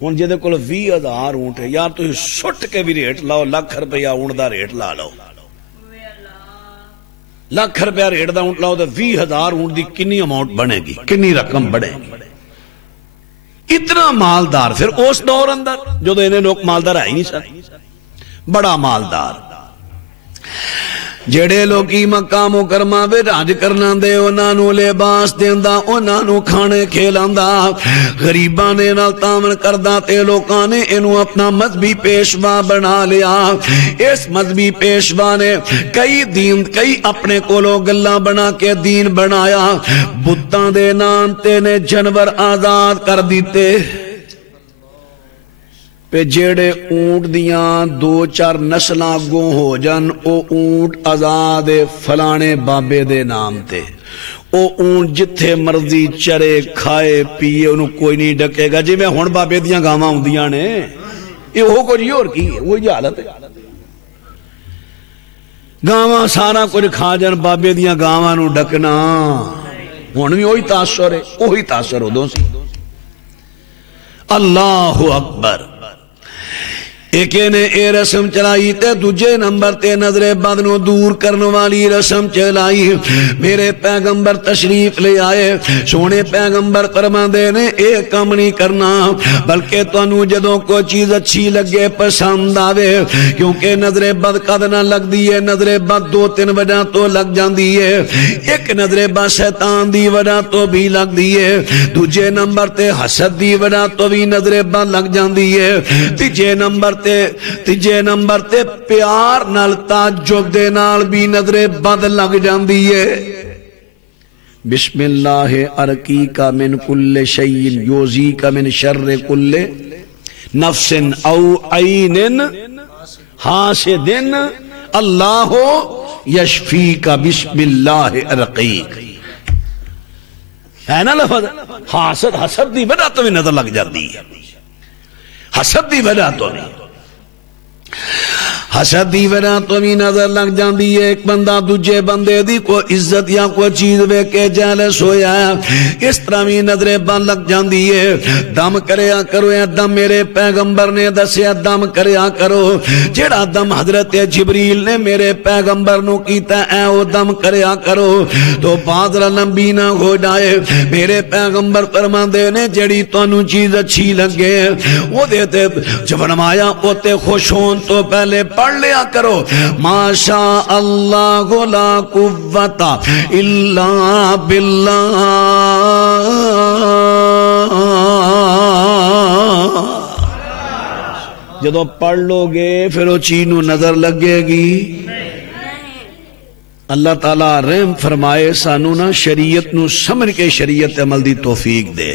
ہن جے دے کول 20,000 اونٹ ہے یار تسی سٹ کے بھی ریٹ لاؤ لاکھ روپیہ اونٹ دا ریٹ لا لو لاکھ روپیہ ریٹ دا اونٹ لاؤ تے 20,000 اونٹ دی کنی اماؤنٹ بنے گی کنی رقم بڑھے گی اتنا مالدار پھر اس دور اندر جو تو انہیں لوگ مالدار آئی نہیں سکتے بڑا مالدار جڑے لوگی مکہ مکرمہ بے راج کرنا دے انہاں نو لباس دیندا انہاں نو کھانے کھیلاندا غریباں نے نال تعامل کردا تے لوکاں نے انہوں اپنا مذہبی پیشوا بنا لیا اس مذہبی پیشوا نے کئی اپنے کولو گلاں بنا کے دین بنایا بتاں دے نام تے نے جانور آزاد کر دیتے پہ جیڑے اونٹ دیاں 2-4 نسلاں گوں ہو جان او اونٹ آزاد فلانے بابے دے نام تے او اونٹ جتھے مرضی چرے کھائے پیے انہوں کوئی نہیں ڈکے گا جی میں ہون بابے دیاں گاواں ہوندیاں نے یہ ہو کو جی اور کی ہے وہی حالت ہے گاواں سارا کچھ کھا جان بابے دیاں گاواں نو ڈکنا ہون بھی وہی تاثر ہو دو سی اللہ اکبر ایک نے اے رسم چلائی تے دوجے نمبر تے نظر بد نو دور کرنے والی رسم چلائی میرے پیغمبر تشریف لے آئے سونے پیغمبر فرماندے نے ایک کام نہیں کرنا بلکہ تانوں جدوں کوئی چیز اچھی لگے پسند آوے کیونکہ نظر بد قد نہ لگ دی ہے نظر بد 2-3 وجہ تو لگ جاندی ہے ایک نظر بد شیطان دی وجہ تو بھی لگ دی ہے دوجے نمبر تے حسد دی وجہ تو بھی نظر بد لگ جاندی ہے تیجے نمبر تے پیار نال تعجب دے نال بھی نظر بد لگ جاندی ہے بسم اللہ ارکی کا من کل شیء یوزی کا من شر کل نفس او عین حاسد اللہ یشفی کا بسم اللہ ارقیق ہے نا لفظ حسد دی وجہ تو بھی نظر لگ جاندی ہے حسد دی وجہ تو نہیں حسد دی وجہ تو بھی نظر لگ جاندی ہے ایک بندہ دوجے بندے دی کوئی عزت یا کوئی چیز وے کے جالس ہویا ہے اس طرح بھی نظر بن لگ جاندی ہے دم کریا کرو یا دم میرے پیغمبر نے دسیا دم کریا کرو جیڑا دم حضرت جبریل نے میرے پیغمبر نو کیتا ہے او دم کریا کرو تو بادر لمبی نہ ہو جائے میرے پیغمبر فرماندے نے جیڑی تانوں چیز اچھی لگے وہ دیتے جب فرمایا اوتے خوش ہون تو پہلے پڑھ لیا کرو ما شاء اللہ لا قوت الا باللہ جدو پڑھ لو گے پھر وہ چیز نو نظر لگے گی اللہ تعالیٰ رحم فرمائے سانو نا شریعت نو سمجھ کے شریعت عمل دی توفیق دے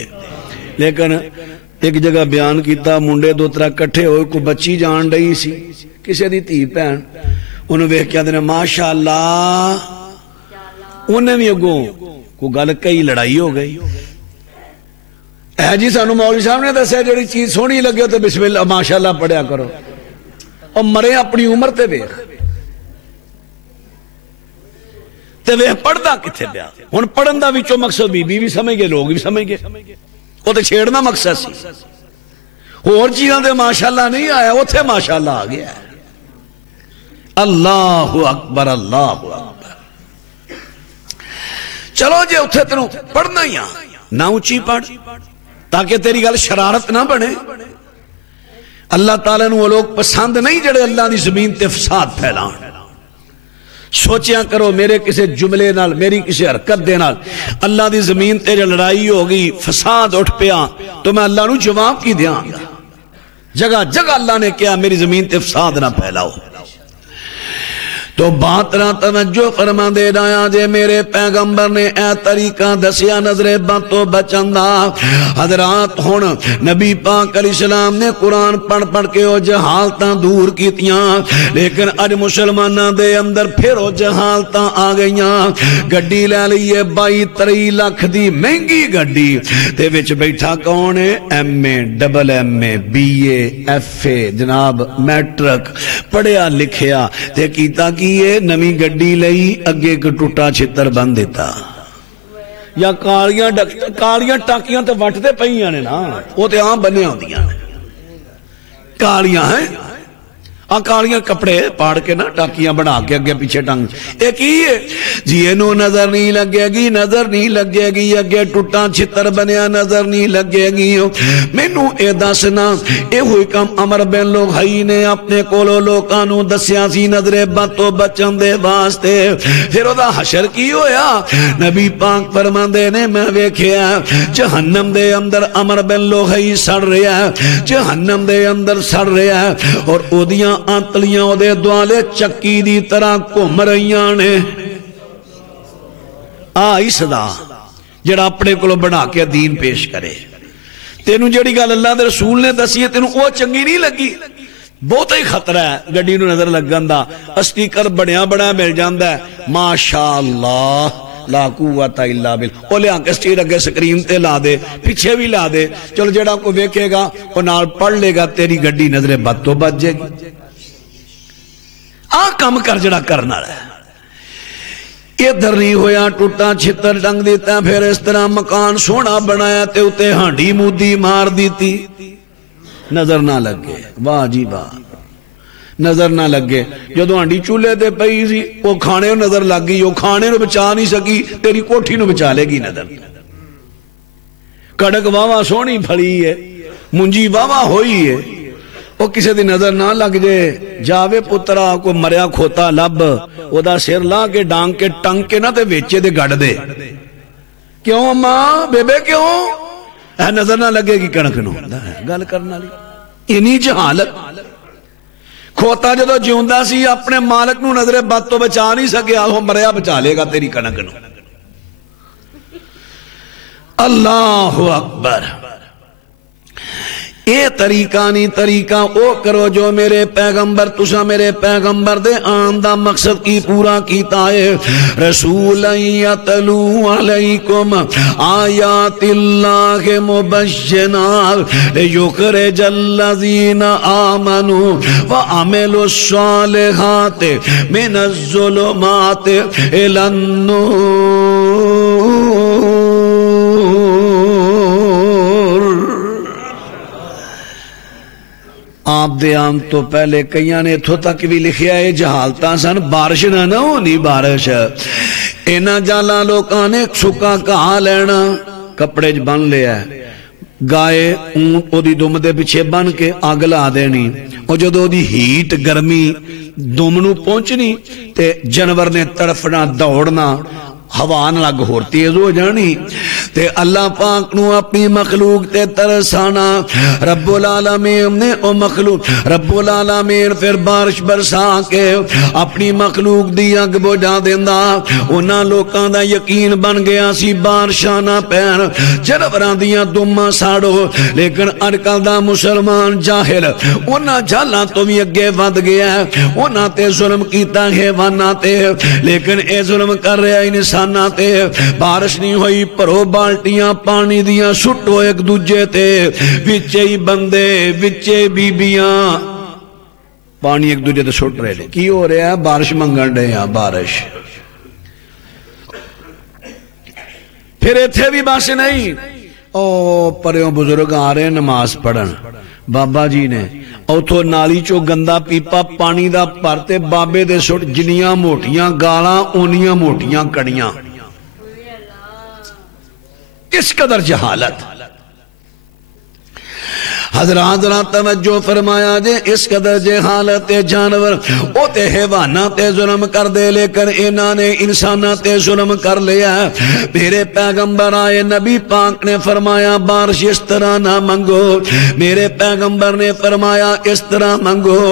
لیکن ایک جگہ بیان کیتا منڈے 2-3 کٹھے ہوئے کو بچی جان رہی سی کسی دی تھی پہن انہوں نے کیا دینے ماشاءاللہ انہیں بھی اگوں کو گل کئی لڑائی ہو گئی اے جی سانو مولوی صاحب نے دسیا جڑی چیز سونی لگے تو بسم اللہ ماشاءاللہ پڑھیا کرو اور مرے اپنی عمر تے ویکھ تے ویکھ پڑھدا کتھے پیا ہن پڑھن دا وچوں مقصد بی بھی سمجھ گئے لوگ بھی سمجھ گئے وہ تے چھیڑنا مقصد سی اور چیزاں دے ماشاءاللہ نہیں آیا اوتھے ماشاءاللہ آ گیا اللہ اکبر اللہ اکبر. چلو جے اتھے تنوں پڑھنا ہی نہ اونچی پڑھ تاکہ تیری گل شرارت نہ بنے. اللہ تعالیٰ نو وہ لوگ پسند نہیں جڑے اللہ دی زمین تے فساد پھیلان. سوچیاں کرو میرے کسی جملے نال میری کسی حرکت دے نال اللہ دی زمین تے جو لڑائی ہوگی فساد اٹھ پیا تو میں اللہ نو جواب کی دیاں گا. جگہ جگہ اللہ نے کیا میری زمین تے فساد نہ پھیلاؤ. تو بات نہ توجہ فرما دے رہا جے میرے پیغمبر نے اے طریقہ دسیا نظر بد تو بچن دا. حضرات ہن نبی پاک علیہ السلام نے قرآن پڑھ پڑھ کے وہ جہالتاں دور کیتیاں لیکن اج مسلماناں دے اندر پھر وہ جہالتاں آ گئیاں. گڈی لے لئیے 22-23 لاکھ دی مہنگی گڈی تے وچ بیٹھا کون ہے M A double M A B A F A جناب میٹرک پڑھیا لکھیا تے کیتا یہ نمی گڈی لئی اگے کو ٹوٹا چھتر بن دیتا یا کالیاں ٹاکیاں تے وٹتے پئیاں نے نا وہ تے عام بنے ہوندیاں نے کالیاں ہیں کالیاں کپڑے پاڑ کے نا ٹاکیاں بنا کے اگے پیچھے ٹنگ ایک ہی ہے جی اینو نظر نہیں لگے گی نظر نہیں لگے گی اگے ٹوٹا چھتر بنیا نظر نہیں لگے گی. مینوں اے دسنا اے ہوئی کم عمر بن لوہائی نے اپنے کولو لوکاں نوں دسیا سی نظر بد تو بچن دے واسطے. پھر او دا حشر کی ہویا نبی پاک فرماندے نے میں ویکھیا جہنم دے اندر عمر بن لوہائی سڑ رہا ہے جہنم دے اندر سڑ رہا ہے اور او دیاں آنتلیاں دے دوالے چکی دی طرح گھوم رہیاں نے. آئی صدا جڑا اپنے کو بنا کے دین پیش کرے. تینوں جڑی گل اللہ دے رسول نے دسی ہے تینوں وہ چنگی نہیں لگی بہت ہی خطرہ ہے گڈی نو نظر لگن دا. اسٹیکر بڑیا بڑا مل جاندا ہے ماشاءاللہ لا قوت الا باللہ او لیا کے سٹیر اگے سکرین تے لا دے پیچھے بھی لا دے چلو جڑا کو ویکھے گا او نال پڑھ لے گا تیری گڈی نظر بد تو بچ جائے گی. کم کر جڑا کرنا ہے ادھر نہیں ہویا ٹوٹا چھتر ٹنگ دیتا پھر اس طرح مکان سونا بنایا تے اتے ہانڈی مودی مار دیتی نظر نہ لگے. واہ جی واہ نظر نہ لگے. جدو ہانڈی چولہے تے پئی سی وہ کھانے نو نظر لگ گئی وہ کھانے نو بچا نہیں سکی تیری کوٹھی نو بچا لے گی نظر. کڑک واہ سونی پھڑی ہے منجی واہ ہوئی ہے وہ کسی دی نظر نہ لگ جائے جاوے پترا کو مریا کھوتا لب وہ دا سر لا کے ڈانگ کے ٹنگ کے نہ تے ویچے دے گڑ دے. کیوں ماں بیبے کیوں نظر نہ لگے گی کڑک نو گل کرنا لی انہی جہالت. کھوتا جدو جیوندا سی اپنے مالک نو نظر بد تو بچا نہیں سکیا وہ مریا بچا لے گا تیری کڑک نو. اللہ اکبر. اے طریقہ نہیں طریقہ او کرو جو میرے پیغمبر تسا میرے پیغمبر دے آن دا مقصد کی پورا کیتا ہے. رسول یتلو علیکم آیات اللہ مبشرات لیخرج الذین آمنوا وعملوا الصالحات من الظلمات الی النور. آپ دے آن تو پہلے کئیاں نے اتھو تک بھی لکھیا ہے جہالتاں سن بارش نہ ہونی بارش اینا جالا لوکاں نے سکا کہا لینا کپڑے بن لیا ہے گائے اون او دی دم دے پچھے بن کے آگ لا دینی او جدو دی ہیٹ گرمی دم نو پہنچنی تے جنور نے تڑفنا دوڑنا ہوا نہ لگ ہور تیز ہو جانی تے اللہ پاک نو اپنی مخلوق تے ترسانا. رب العالمین نے او مخلوق رب العالمین پھر بارش برسا کے اپنی مخلوق دی اگ بجھا دیندا. انہاں لوکاں دا یقین بن گیا سی بارشاں نہ پین جانوراں دیاں دماں ساڑو لیکن اج کل دا مسلمان جاہل انہاں جھالاں تو بھی اگے ود گیا انہاں تے ظلم کیتا حیواناں تے لیکن اے ظلم کر رہا انسان تے بارش نہیں ہوئی پرو بالٹیاں پانی دیاں سٹو ایک دوجے تے وچے ہی بندے وچے بیبیاں پانی ایک دوجے تے سٹ رہے لے کی ہو رہا ہے بارش منگن رہے ہیں بارش. پھر ایتھے بھی بس نہیں او پریوں بزرگ آ رہے ہیں نماز پڑھن بابا جی نے اوتھو نالی چو گندا پیپا پانی دا پرتے بابے دے سٹ جنیاں موٹیاں گالاں اونیاں موٹیاں کڑیاں. کس قدر جہالت. حضرات ذرا توجہ فرمایا جے اس قدر جہالت جانور او تے حیواناں تے ظلم کر دے لیکن انہاں نے انساناں تے ظلم کر لیا. میرے پیغمبر آئے نبی پاک نے فرمایا بارش اس طرح نہ منگو. میرے پیغمبر نے فرمایا اس طرح منگو.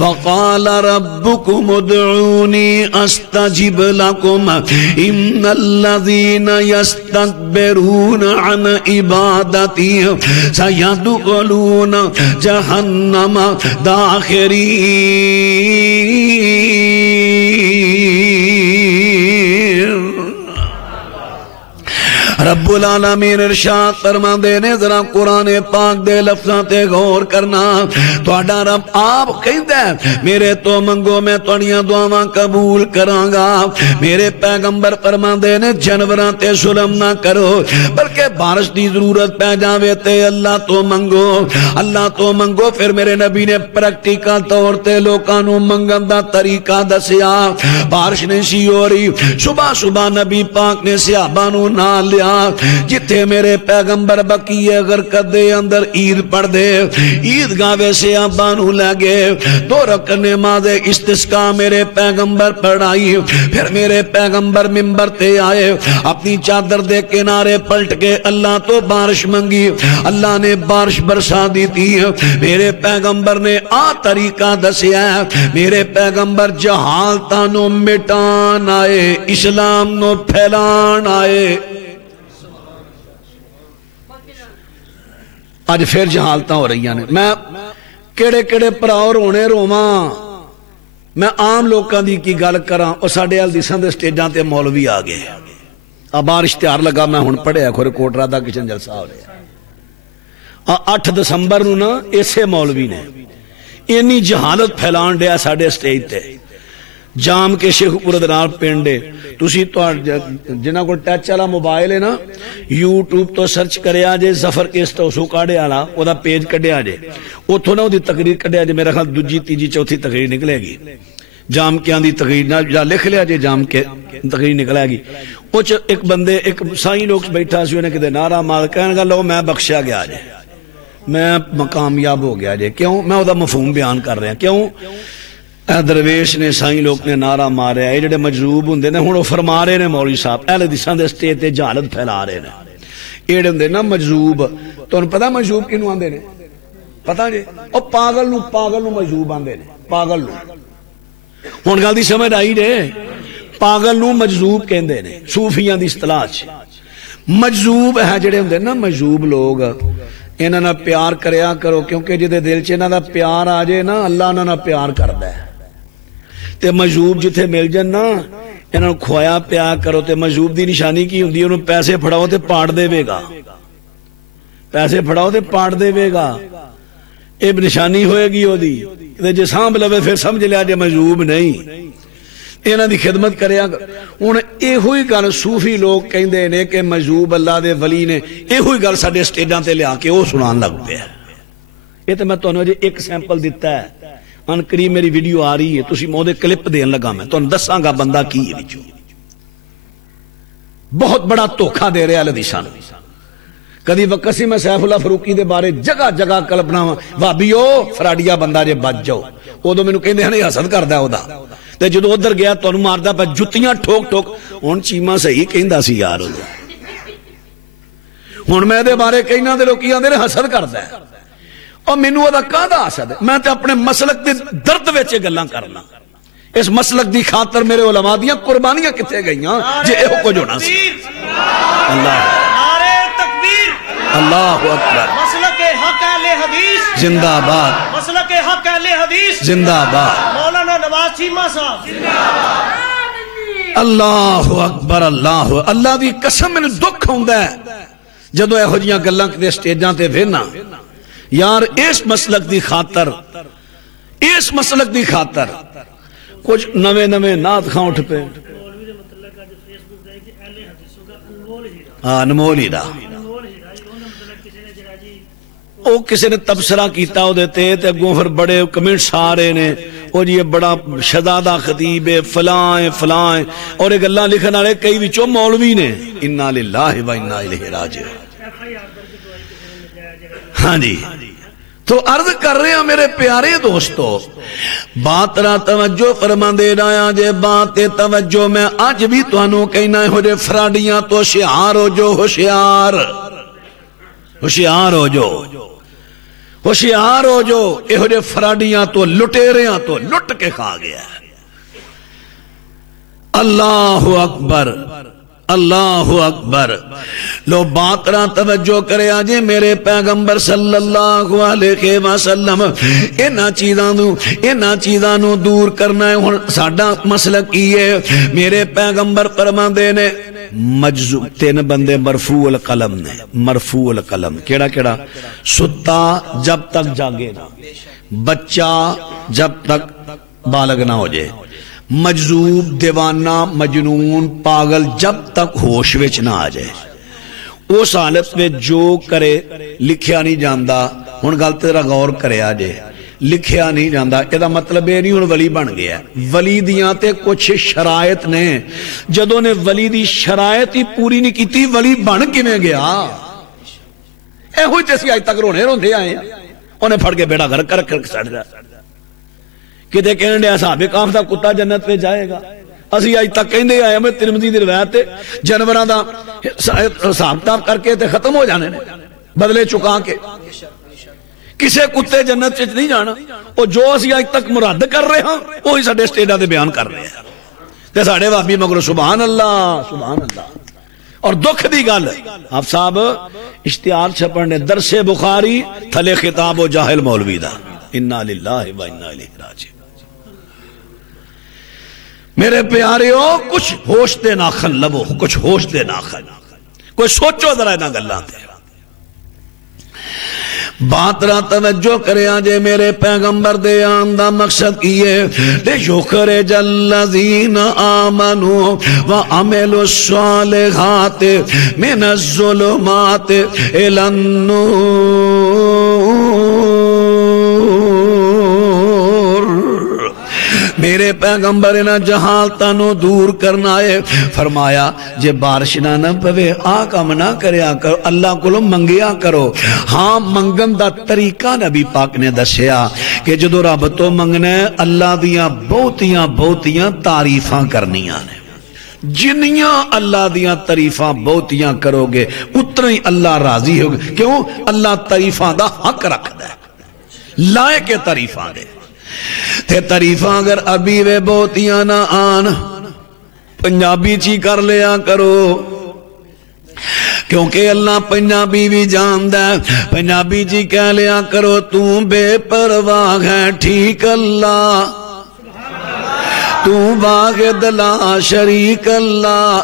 وقال ربکم ادعونی استجب لکم ان الذین یستکبرون عن عبادتی سیدخلون جہنم داخرین. رب العالمین ارشاد فرما دے نے ذرا قرآن پاک دے لفظاں تے غور کرنا. تہاڈا رب آپ کہندا ہے میرے تو منگو میں تہاڈیاں دعاواں قبول کراں گا. میرے پیغمبر فرما دے نے جانوراں تے ظلم نہ کرو بلکہ بارش دی ضرورت پہ جاوے تے اللہ تو منگو. اللہ تو منگو. پھر میرے نبی نے پریکٹیکل طور تے لوکاں نوں منگن دا طریقہ دسیا. بارش نہیں سی ہو رہی. صبح صبح نبی پاک نے صحابہ نوں نال لیا جتھے میرے پیغمبر بقیع غرقد دے اندر عید پڑھ دے. عید گاوے سے آبانو لگے 2 رکعت نماز استسقاء میرے پیغمبر پڑھائی. پھر میرے پیغمبر منبر تے آئے اپنی چادر دے کنارے پلٹ کے اللہ تو بارش منگی. اللہ نے بارش برسا دی تھی. میرے پیغمبر نے طریقہ دسیا. میرے پیغمبر جہالتاں نو مٹان آئے اسلام نو پھیلان آئے. آج پھر جہالتاں ہو رہی ہیں. میں کیڑے کیڑے پراؤ رونے رواں. میں عام لوکاں دی کی گل کراں اور ساڈے ال دیساں دے سٹیجاں تے مولوی آ گئے. بار اشتہار لگا میں ہن پڑھیا کھورے کوٹرا دا کچن جلسہ ہو رہا. 8 دسمبر نو نا اسے مولوی نے اینی جہالت پھیلان ڈیا ساڈے سٹیج تے. جام کے شیخ پورے دنال پنڈے تسی جنہاں کو ٹچ والا موبائل ہے نا یوٹیوب تو سرچ کریا جے ظفر کیس توسو کاڑے والا او دا پیج کڈیا جے اوتھوں نہ او دی تقریر کڈیا جے. میرا خیال دوجی تیجی چوتھی تقریر نکلے گی. جام کیاں دی تقریر نہ یا لکھ لیا جے جام کے تقریر نکلے گی. او چ ایک بندے ایک سائیں لوگ بیٹھا سی انہیں کدے نعرہ مار کہن گا لو میں بخشیا گیا جے میں کامیاب ہو گیا جے. کیوں؟ میں او دا مفہوم بیان کر رہا. کیوں؟ درویش نے سائیں لوگ نے نعرہ ماریا. یہ جڑے مجذوب ہوندے نے ہن او فرما رہے نے مولوی صاحب اہل حدیثاں دے سٹیج تے جہالت پھیلا رہے نے. یہ جڑے ہوندے نا مجذوب تانوں پتہ مجذوب کینوں آندے نے؟ پتہ جی او پاگل نو مجذوب آندے نے. پاگل نو ہن گل دی سمجھ آئی جے. پاگل نو مجذوب کہندے نے صوفیاں دی اصطلاح چ. مجذوب ہے جڑے ہوندے نا مجذوب لوگ انہاں نال پیار کریا کرو کیونکہ جدے دل چ انہاں دا پیار آ جائے نا اللہ انہاں نال پیار کردا ہے. تے مجذوب جتھے مل جن نا انہاں کھوایا پیا کرو. تے مجذوب دی نشانی کی ہوندی ہے انہوں پیسے پھڑاؤ تے پاڑ دے گا. پیسے پھڑاؤ تے پاڑ دے گا. اے نشانی ہوئے گی او دی تے جے سانبھ لوے پھر سمجھ لیا جے مجذوب نہیں. انہاں دی خدمت کریا ہن ایہی گل صوفی لوگ کہندے نے کہ مجذوب اللہ دے ولی نے. ایہی گل ساڈے سٹیجاں تے لیا کے او سنان لگ پیا. یہ تے میں تانوں اجے ایک سیمپل دتا ہے. ان قریب میری ویڈیو آ رہی ہے تسی میں دے کلپ دین لگا. میں تانوں دساں گا بندہ کی ہے وچوں بہت بڑا دھوکھا دے رہا حدیثاں نوں. کدی وقت میں سیف اللہ فروقی دے بارے جگہ جگہ کلپنا بھابیو فراڈیا بندہ جے بچ جاؤ. ادو مینوں کہندے ہیں حسد کردا او دا. تے جدوں ادھر گیا تانوں ماردا پیا جُتیاں ٹھوک ٹھوک. ہن چیما صحیح کہندا سی یار. ہن میں دے بارے کہنا تے لوکی آندے نے حسد کردا ہے. اور مینوں او دا کاہدا حسد ہے؟ میں تے اپنے مسلک دے درد وچ گلاں کرنا. اس مسلک دی خاطر میرے علماء دیاں قربانیاں کتے گئیاں جے ایہو کچھ ہونا سی. اللہ اللہ اکبر. مسلک حق اہل حدیث زندہ باد. مسلک حق اہل حدیث زندہ باد. مولانا نواز چیما صاحب زندہ باد. اللہ اکبر. اللہ اللہ دی قسم مینوں دکھ ہوندا ہے جدوں ایہو جیاں گلاں کتے سٹیجاں تے وینا. یار اس مسلک دی خاطر اس مسلک دی خاطر کچھ نویں نعت خاں اٹھ پے. انمول ہیرا او کسی نے تبصرہ کیتا ہو دیتے تے اگوں پھر بڑے کمنٹ سارے نے او جی یہ بڑا شہزادہ خطیب ہے فلاں اور ایک اللہ لکھن والے کئی وچوں مولوی نے انا للہ و انا الیہ راجعون. ہاں جی تو عرض کر رہے ہیں میرے پیارے دوستو بات را توجہ فرما دے رہا جے بات توجہ میں آج بھی توانوں کہنا ہے ہو جے فراڈیاں تو ہوشیار ہو جو ہوشیار ہو جو ہوشیار ہو جو اے ہو جے فراڈیاں تو لٹیریاں تو لٹ کے کھا گیا ہے. اللہ اکبر اللہ اکبر. لو بات را توجہ کرے آجے میرے پیغمبر صلی اللہ علیہ وسلم اینا چیزانو دور کرنا ہے. ساڑھا مسئلہ کیے میرے پیغمبر فرما دینے مجزوب تین بندے مرفوع القلم نے. مرفوع القلم کیڑا ستا جب تک جاگے نا, بچہ جب تک بالغ نہ ہو جائے, مجذوب دیوانہ مجنون پاگل جب تک ہوش وچ نہ آ جائے. اس حالت میں جو کرے لکھیا نہیں جاندا. ہن گل تے ذرا غور کرے آ جے لکھیا نہیں جاندا اے دا مطلب اے نہیں ہن ولی بن گیا. ولی دیاں تے کچھ شرائط نے, جدوں نے ولی دی شرائط ہی پوری نہیں کیتی ولی بن کیویں گیا؟ ایہو تے اسی اج تک روندے آئے ہیں. انہیں پھڑ کے بیڑا گھر کر سڑ جا کتے کہنے دے صحابہ کہف دا کتا جنت پہ جائے گا. اسی آج تک کہندے آئے ہمیں ترمذی دی روایت تے جانوراں دا حساب کتاب کر کے تے ختم ہو جانے نے بدلے چکا کے. کسے کتے جنت وچ نہیں جانا. او جو اسی آج تک مراد کر رہے ہاں وہی ساڈے سٹیجاں تے بیان کر رہے ہیں تے ساڈے وہابی مگر سبحان اللہ سبحان اللہ. اور دکھ دی گل آپ صاحب اشتہار چھپن نے درس بخاری تھلے خطاب و جاہل مولوی دا. انا للہ و انا الیہ راجعون. میرے پیاریو کچھ ہوش دے ناخن لبو, کچھ ہوش دے ناخن, کوئی سوچو ذرا انہاں گلاں تے. بات را توجہ کرے آجے میرے پیغمبر دے آن دا مقصد کیے لے یخرج الذین آمنوا وعملوا الصالحات من الظلمات الی النور. میرے پیغمبر نہ جہالتانو دور کرنا ہے. فرمایا جے بارش نہ پوے آ کام نہ کریا کرو, اللہ کو منگیا کرو. ہاں منگن دا طریقہ نبی پاک نے دسیا کہ جدو رب تو منگنا ہے اللہ دیاں بہتیاں تعریفاں کرنیاں نے. جنیاں اللہ دیاں تعریفاں بہتیاں کرو گے اتنا ہی اللہ راضی ہوگا. کیوں؟ اللہ تعریفاں دا حق رکھدا ہے, لائق تعریفاں دے. تے تعریفاں اگر ابھی وے بہتیاں نہ آن پنجابی چی کر لیا کرو, کیونکہ اللہ پنجابی بھی جاندا ہے. پنجابی جی کہہ لیا کرو تو بے پرواہ ہے ٹھیک اللہ, تو واحد لا شریک اللہ,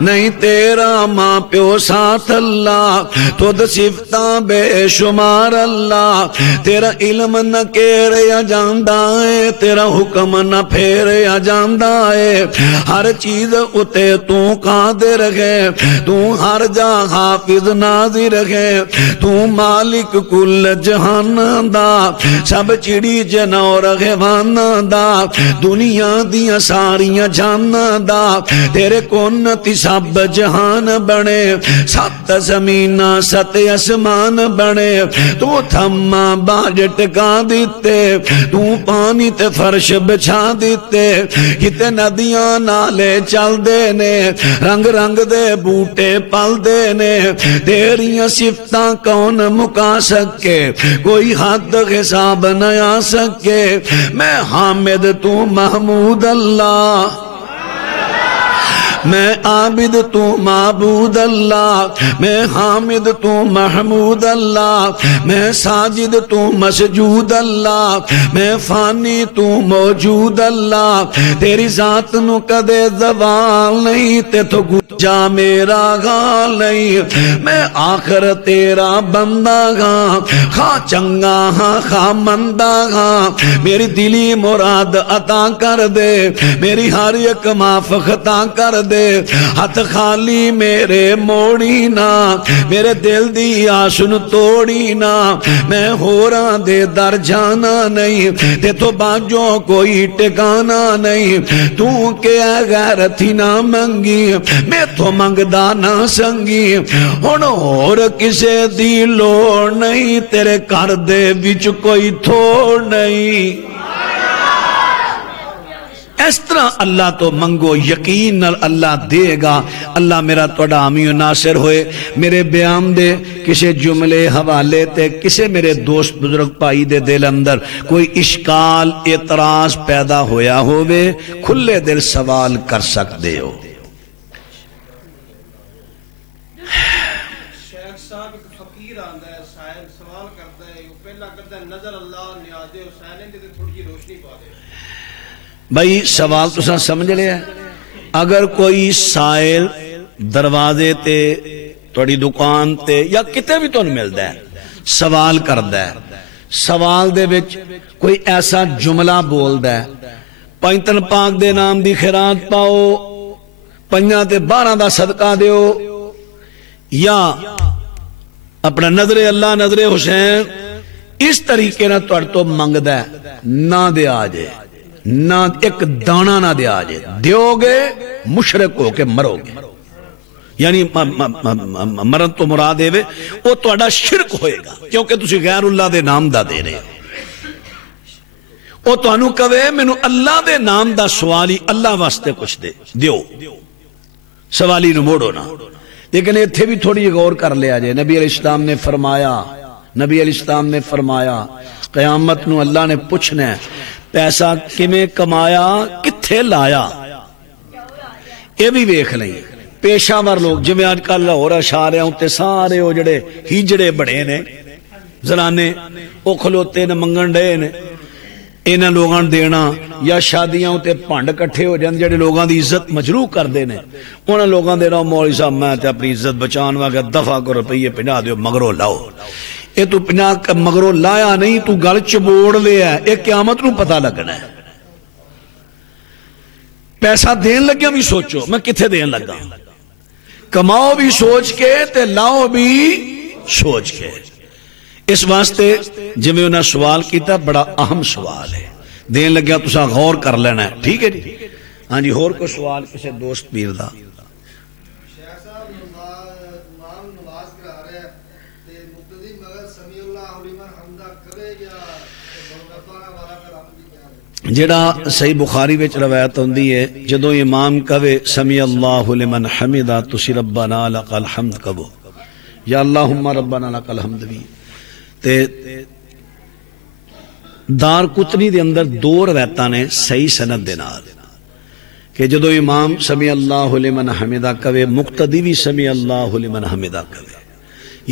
نہیں تیرا ماں پیو ساتھ اللہ, تو صفتاں بے شمار اللہ. تیرا علم نہ کیریا جاندا ہے, تیرا حکم نہ پھیریا جاندا ہے. ہر چیز اتے تو قادر ہے, تو ہر جا حافظ ناظر ہے. تو مالک کل جہان دا, سب چڑی جنور حیوان دا, دنیا دیاں ساریاں جان دا. تیرے کون سب جہان بنے, سات زمین ست اسمان بنے. تو تھما باج ٹکا دیتے, تو پانی تے فرش بچھا دیتے. کتے ندیاں نالے چل دینے, رنگ رنگ دے بوٹے پل دینے. تیریاں صفتاں کون مکا سکے, کوئی حد حساب نہ آ سکے. میں حامد تو محمود اللہ, میں عابد تو معبود اللہ, میں حامد تو محمود اللہ, میں ساجد تو مسجود اللہ, میں فانی تو موجود اللہ. تیری ذات نو کدے زوال نہیں, تے تو جا میرا گا نہیں، میں آخر تیرا بندہ گا، خواہ چنگا ہاں خواہ مندہ گا، میری دلی مراد عطا کر دے، میری ہر ایک معاف خطا کر دے، ہاتھ خالی میرے موڑی نا، میرے دل دی آسن توڑی نا، میں ہو رہا دے در جانا نہیں، تے تو باجوں کوئی ٹکانا نہیں، تو کہ غیرتی نہ منگی، میں تو منگدا نہ سنگی، ہن اور کسے دی لوڑ نہیں، تیرے کر دے وچ کوئی تھوڑ نہیں۔ اس طرح اللہ تو منگو، یقین اللہ دے گا۔ اللہ میرا توڑا حامی و ناصر ہوئے۔ میرے بیان دے کسے جملے حوالے تے کسے میرے دوست بزرگ پائی دے دل اندر کوئی اشکال اعتراض پیدا ہویا ہوئے، کھلے دل سوال کر سکتے ہو۔ شیخ صاحب ایک فقیر آندا ہے، سائل سوال کرتا ہے، وہ پہلا کرتا ہے نظر اللہ نیاز حسین دے تھوڑی جی روشنی پا دے۔ بھائی سوال تو سا سمجھ لیا، اگر کوئی سائل دروازے تے توڑی دکان تے یا کتے بھی تو نہیں ملتا ہے، سوال کردہ ہے، سوال دے بچ کوئی ایسا جملہ بول دا ہے، پینتن پاک دے نام دی خیرات پاؤ، پنجا تے 12 دا صدقہ دیو، یا اپنا نظر اللہ نظر حسین، اس طریقے نہ توڑ تو منگ دا ہے، نہ دے آجے، نہ ایک دانا نہ دے آجے، دیو گے مشرک ہو کے مرو گے، یعنی مرن تو مراد ہے وہ توڑا شرک ہوئے گا، کیونکہ تسی غیر اللہ دے نام دا دے رہے وہ تو انو کہے میں نو اللہ دے نام دا سوالی اللہ واسطے کچھ دے دیو، سوالی نو موڑو نا۔ لیکن یہ تھے بھی تھوڑی غور کر لیا جائے، نبی علیہ السلام نے فرمایا، نبی علیہ السلام نے فرمایا قیامت نو اللہ نے پوچھنا ہے پیسہ کمیں کمایا کتھے لایا، یہ بھی ویکھ لیں۔ پیشہ ور لوگ جمیں آج کل لاہور اشارے ہوتے سارے ہو جڑے ہیجڑے بڑے نے زنانے او کھلوتے نے منگن ڈے نے، انہاں لوگاں دینا یا شادیاں ہوتے پانڈ کٹھے ہو جاندے جڑے لوگاں دی عزت مجروح کر دینے، انہاں لوگاں دینا مولوی صاحب میں تے اپنی عزت بچان واگا دفعہ کو روپیے 50 دیو مگرو لاؤ، اے تو 50 مگرو لایا نہیں، تو گل چبوڑ لیا ہے، ایک قیامت نو پتہ لگنا ہے۔ پیسہ دین لگیا بھی سوچو میں کتھے دین لگا، کماؤ بھی سوچ کے تے لاؤ بھی سوچ کے۔ اس واسطے جمیں انہاں سوال کیتا بڑا اہم سوال ہے، دین لگیا تو سا غور کر لینا ہے، ٹھیک ہے جی۔ ہاں جی، اور کو سوال کسے دوست پیر دا؟ جڑا صحیح بخاری وچ روایت ہوندی ہے جدوں امام کہے سمی اللہ لمن حمدہ تسی ربنا لک الحمد کہو یا اللہم ربنا لک الحمد بھی، تے دار قطنی دے اندر 2 روایتاں نے صحیح سند دے نال کہ جدوں امام سمی اللہ لمن حمدہ کہے مقتدی بھی سمی اللہ لمن حمدہ کہے،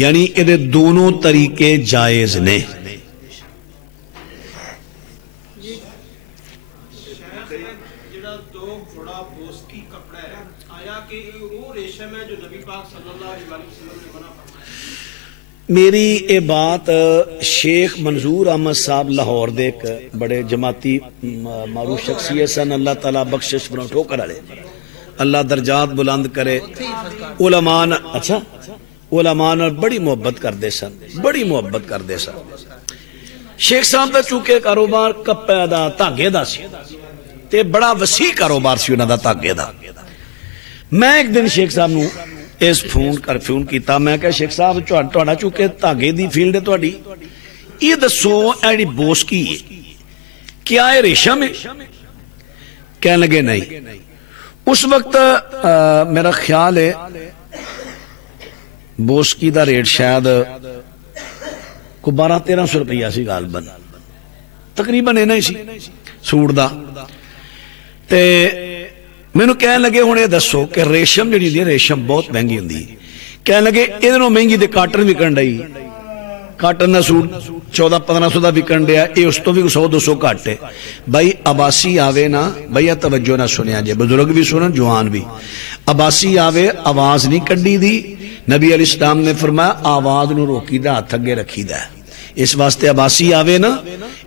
یعنی یہ دونوں طریقے جائز نے۔ میری یہ بات شیخ منظور احمد صاحب لاہور دے بڑے جماعتی معروف شخصیت سن، اللہ تعالیٰ بخشش بنا ٹھوکر والے، اللہ درجات بلند کرے، علماء اچھا علماء بڑی محبت کردے سن، بڑی محبت کردے سن۔ شیخ صاحب دا چونکہ کاروبار کپڑے دا دھاگے دا سی تے بڑا وسیع کاروبار سی انہاں دا دھاگے دا۔ میں ایک دن شیخ صاحب نو اس فون کیتا، میں کہا شیخ صاحب توڑا چونکہ دھاگے دی فیلڈ ہے توڑی، یہ دسو ایڈی بوس کی ہے کیا ہے ریشم ہے؟ کہنے لگے نہیں۔ اس وقت میرا خیال ہے بوسکی دا ریٹ شاید کو 1200-1300 روپیہ سی غالباً، تقریباً اینا ہی سی سوڑ دا۔ تے میں نے کہنے لگے ہونے دسو کہ ریشم جڑی دی ریشم بہت مہنگی ہوندی، کہنے لگے ادھروں مہنگی دے کاٹن بھی کرن ڈائی، کاٹن دا سوٹ 1400-1500 دا بھی کرن ڈیا، اے اس تو بھی 100-200 کاٹے۔ بھائی عباسی آوے نا، بھائی توجہ نہ سنیا جے، بزرگ بھی سنن جوان بھی، عباسی آوے آواز نہیں کڈی دی، نبی علیہ السلام نے فرمایا آواز نو روکی دا، ہاتھ اگے رکھی دا. اس واسطے عباسی آوے نا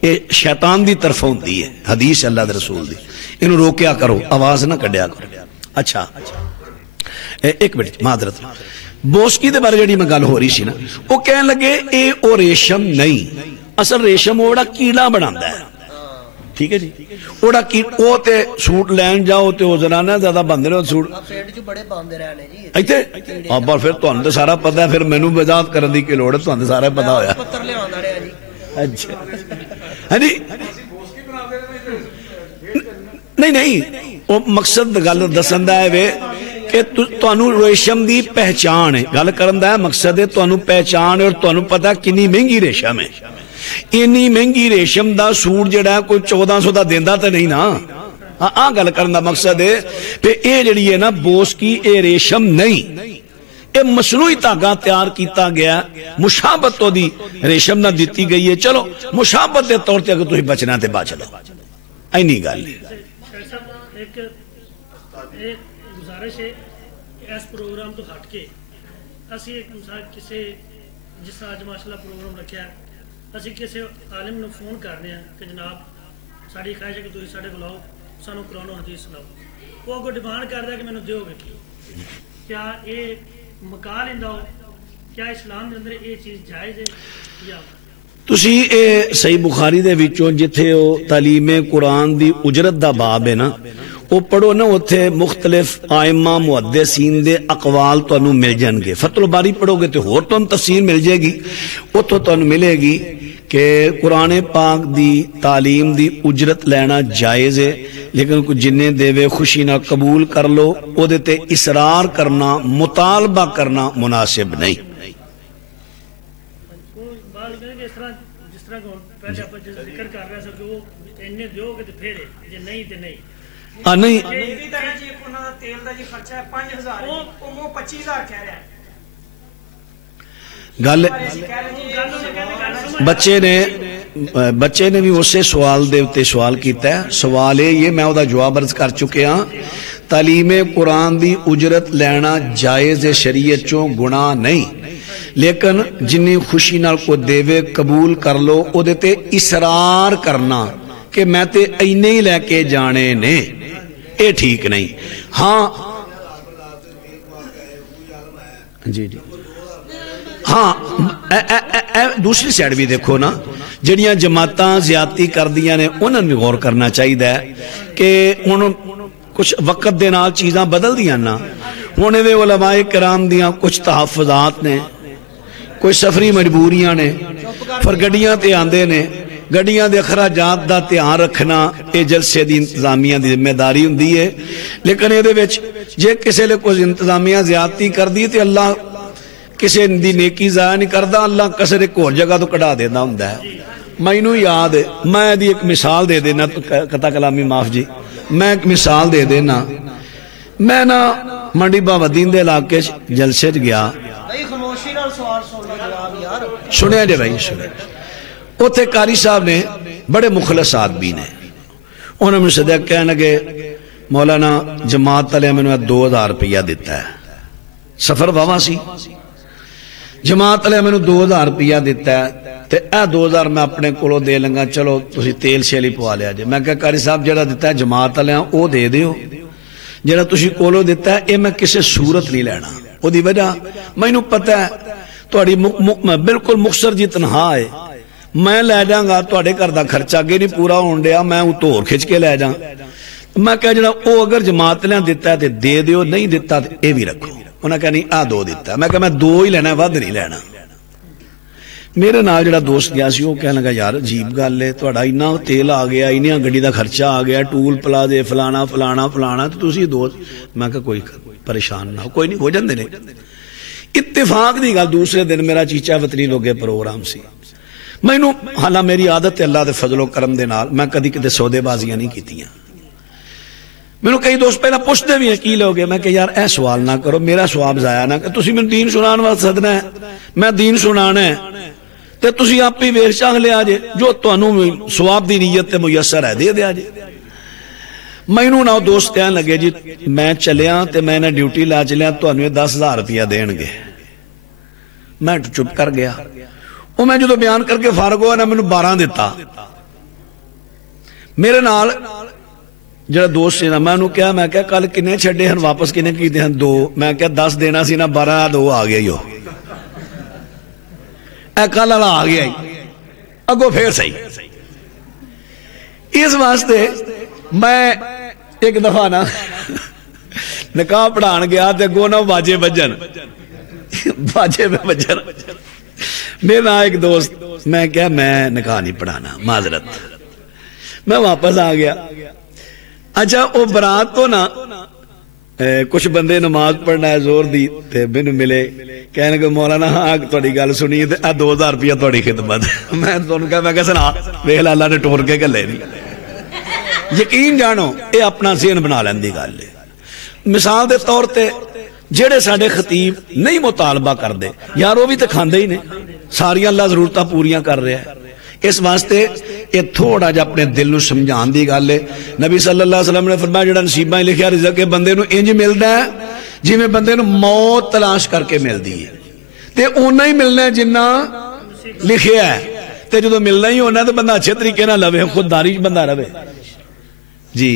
یہ شیطان دی طرف ہوندی ہے، حدیث اللہ دے رسول دی. انہوں روکیا کرو، آواز نہ کڈیا کرو. اچھا ایک منٹ معذرت، بوسکی دے بارے جڑی میں گل ہو رہی سی نا، وہ کہنے لگے اے او ریشم نہیں، اصل ریشم اوڑا کیڑا بناتا ہے. ٹھیک ہے جی، اوڑا او تے سوٹ لین جاؤ تے او زنانہ زیادہ بندے نے سوٹ پیٹ جو بڑے باندے رہنے جی ایتھے ابا پھر تانوں تے سارا پتہ ہے، پھر مینوں وضاحت کرن دی کی لوڑ ہے، تانوں سارا پتہ ہویا. پتر لے آندا رہیا جی. اچھا ہاں جی، نہیں وہ مقصد گل دسن دا ہے وے کہ تانوں ریشم دی پہچان ہے، گل کرن دا ہے مقصد ہے تانوں پہچان ہے، اور تانوں پتہ کنی مہنگی ریشم ہے. اینی مہنگی ریشم دا سوٹ جڑا ہے کوئی 1400 دا دیندا تے نہیں نا. ہاں گل کرن دا مقصد ہے کہ اے جڑی ہے نا بوسکی اے ریشم نہیں، اے مصنوعی دھاگا تیار کیتا گیا، مشابہت تو دی ریشم نہ دیتی گئی ہے. چلو مشابہت دے طور تے اگر تسی بچنا تے بچ لو، اینی گل ہے. ایک گزارش ہے اس پروگرام تو ہٹ کے اسی ایک کسی جس طرح اج ماشاءاللہ پروگرام رکھا ہے، اسی کسی عالم نو فون کرنے ہیں کہ جناب ساری خواہش ہے کہ تسی ساڈے کول آؤ، سانو قرآن و حدیث سناؤ. وہ اگوں ڈیمانڈ کردا ہے کہ مینوں دیو گے کی، کیا یہ مکا لیندا ہو؟ کیا اسلام دے اندر یہ چیز جائز ہے یا تسی اے صحیح بخاری دے وچوں جتھے او تعلیم قرآن دی اجرت دا باب ہے نا، وہ پڑھو نا، اتھے مختلف آئمہ محدثین دے اقوال تانوں مل جان گے. فتح الباری پڑھو گے تو ہور تانوں تفسیر مل جائے گی، اتھوں تانوں ملے گی کہ قرآن پاک دی تعلیم دی اجرت لینا جائز ہے، لیکن کوئی جنہیں دے خوشی نہ قبول کر لو، او دے تے اصرار کرنا مطالبہ کرنا مناسب نہیں. جس طرح پہلے آپ ذکر کر رہے سو کہ وہ اینے دیو گے تو پھر جے نہیں تے نہیں نہیں اسی طرح جی انہاں دا تیل دا جی خرچہ ہے 5000، او مو 25000 کہہ رہا ہے. گل بچے نے بھی اسے سوال دے اتے سوال کیتا ہے. سوال ہے یہ میں او دا جواب عرض کر چکے ہاں، تعلیم قرآن دی اجرت لینا جائز شریعت چوں گناہ نہیں، لیکن جنہیں خوشی نال کو دیوے قبول کر لو، او دیتے اصرار کرنا کہ میں تے اینے ہی لے کے جانے نے، اے ٹھیک نہیں. ہاں جی ہاں دوسری سائڈ بھی دیکھو نا، جڑیاں جماعتاں زیادتی کر دیا نے انہوں نے غور کرنا چاہیے کہ انہوں کچھ وقت دے نال چیزاں بدل دیا نا. ہونے دے علماء کرام دیاں کچھ تحفظات نے، کوئی سفری مجبوریاں نے، پھر گڈیاں تے آندے نے، گڈیاں دے اخراجات دا دھیان رکھنا اے جلسے دی انتظامیہ دی ذمہ داری ہوندی ہے. لیکن اے دے وچ جے کسے لے کوئی انتظامیہ زیادتی کر دی تے اللہ کسے دی نیکی ضائع نہیں کردا، اللہ کسے ایک اور جگہ تو کڈا دیندا ہوندا ہے. مینوں یاد ہے، میں دی ایک مثال دے دینا، قطع کلامی معاف جی، میں ایک مثال دے دینا. میں نا منڈی بہاودین دے علاقے جلسے چ گیا، خاموشی نال سوال سن لو جناب یار، سنیا جی بھائی سنیا. اتھے قاری صاحب نے بڑے مخلص آدمی نے، انہوں نے مجھے صدق کہنے لگے مولانا جماعت والے میں نے 2000 روپیہ دیتا ہے، سفر واوا سی، جماعت والے میں نے 2000 روپیہ دیتا ہے تے اے 2000 میں اپنے کولوں دے لنگا، چلو تسی تیل شیلی پوا لیا جے. میں کہا قاری صاحب جڑا دیتا ہے جماعت والے او دے دیو، جڑا تسی کولوں دیتا ہے اے میں کسے صورت نہیں لینا. او دی وجہ مینوں پتہ ہے تہاڈی بالکل مختصر جی تنہا ہے، میں لے جاؤں گا تہاڈے گھر دا خرچہ اگے نہیں پورا ہون ڈیا، میں اتور کھچ کے لے جاؤں. میں کہا جڑا او اگر جماعت لیاں دیتا ہے تے دے دیو، نہیں دیتا تے اے بھی رکھو. انہاں کہا نہیں 2 دیتا ہے. میں کہا میں 2 ہی لینا ہے، ود نہیں لینا. میرے نال جڑا دوست گیا سی وہ کہنے لگا یار عجیب گل ہے، تہاڈا اتنا تیل آ گیا، انہاں گڈی دا خرچہ آ گیا، ٹول پلازے فلانا فلانا فلانا، تے تسی 2. میں کہا کوئی پریشان نہ ہو، کوئی نہیں، ہو جاندے نے. اتفاق دی گل دوسرے دن میرا چیچا وطنی لوگے پروگرام سی. مینوں حالاں میری عادت ہے اللہ دے فضل و کرم دے نال میں کدی کدے سودے بازیاں نہیں کیتیاں. مینوں کئی دوست پہلا پوچھتے بھی ہیں کی لو گے، میں کہ یار اے سوال نہ کرو، میرا ثواب ضائع نہ کہ تسی مینوں دین سنان واسطے سدنا ہے، میں دین سنانا ہے تے تسی آپ ہی ویخ چاہ لیا جے، جو تانوں ثواب دی نیت تے میسر ہے دے دیا جے. مینوں نہ دوست کہن لگے جی میں چلیا تے میں نے ڈیوٹی لا چلیا تانوں 10,000 روپیہ دین گے. میں چپ کر گیا. وہ میں جدو بیان کر کے فارغ ہوا نا مینوں 12 دیتا. میرے نال جڑا دوست سی نا میں انہوں کہا میں کل کنے چھڑے ہیں واپس کنے کیتے ہیں 2. میں کہا 10 دینا سی نا 12 2 آ گیا ہی ہو. اے کل والا آ گیا ہی اگو پھر صحیح. اس واسطے میں ایک دفعہ نا نکاح پڑھان گیا تے اگوں نا باجے بجن باجے میں بجن. میرا ایک دوست میں کہا میں نکاح نہیں پڑھانا معذرت. میں واپس آ گیا. اچھا وہ برات تو نا کچھ بندے نماز پڑھنا ہے زور دی تے مینوں ملے کہنے کہ مولانا ہاں تہاڈی گل سنی تے 2000 روپیہ تہاڈی خدمت. میں تانوں کہا میں کہ سنا ویکھ لا اللہ نے ٹور کے گلے نہیں. یقین جانو یہ اپنا ذہن بنا لین دی گل ہے. مثال دے طور تے جڑے ساڈے خطیب نہیں مطالبہ کردے یار وہ بھی تے کھاندے ہی نے ساریاں اللہ ضرورتاں پوریاں کر رہا ہے. اس واسطے یہ تھوڑا جا اپنے دل نو سمجھان دی گل ہے. نبی صلی اللہ علیہ وسلم نے فرمایا جڑا نصیباں لکھیا رزق کے بندے نو انج ملدا ہے جی میں بندے نو موت تلاش کر کے ملدی ہے تے اونا ہی ملنا ہے جنہ لکھیا ہے. تے جدو ملنا ہی ہونا ہے تو بندہ اچھے طریقے نہ لوے خودداری بندہ رہے. جی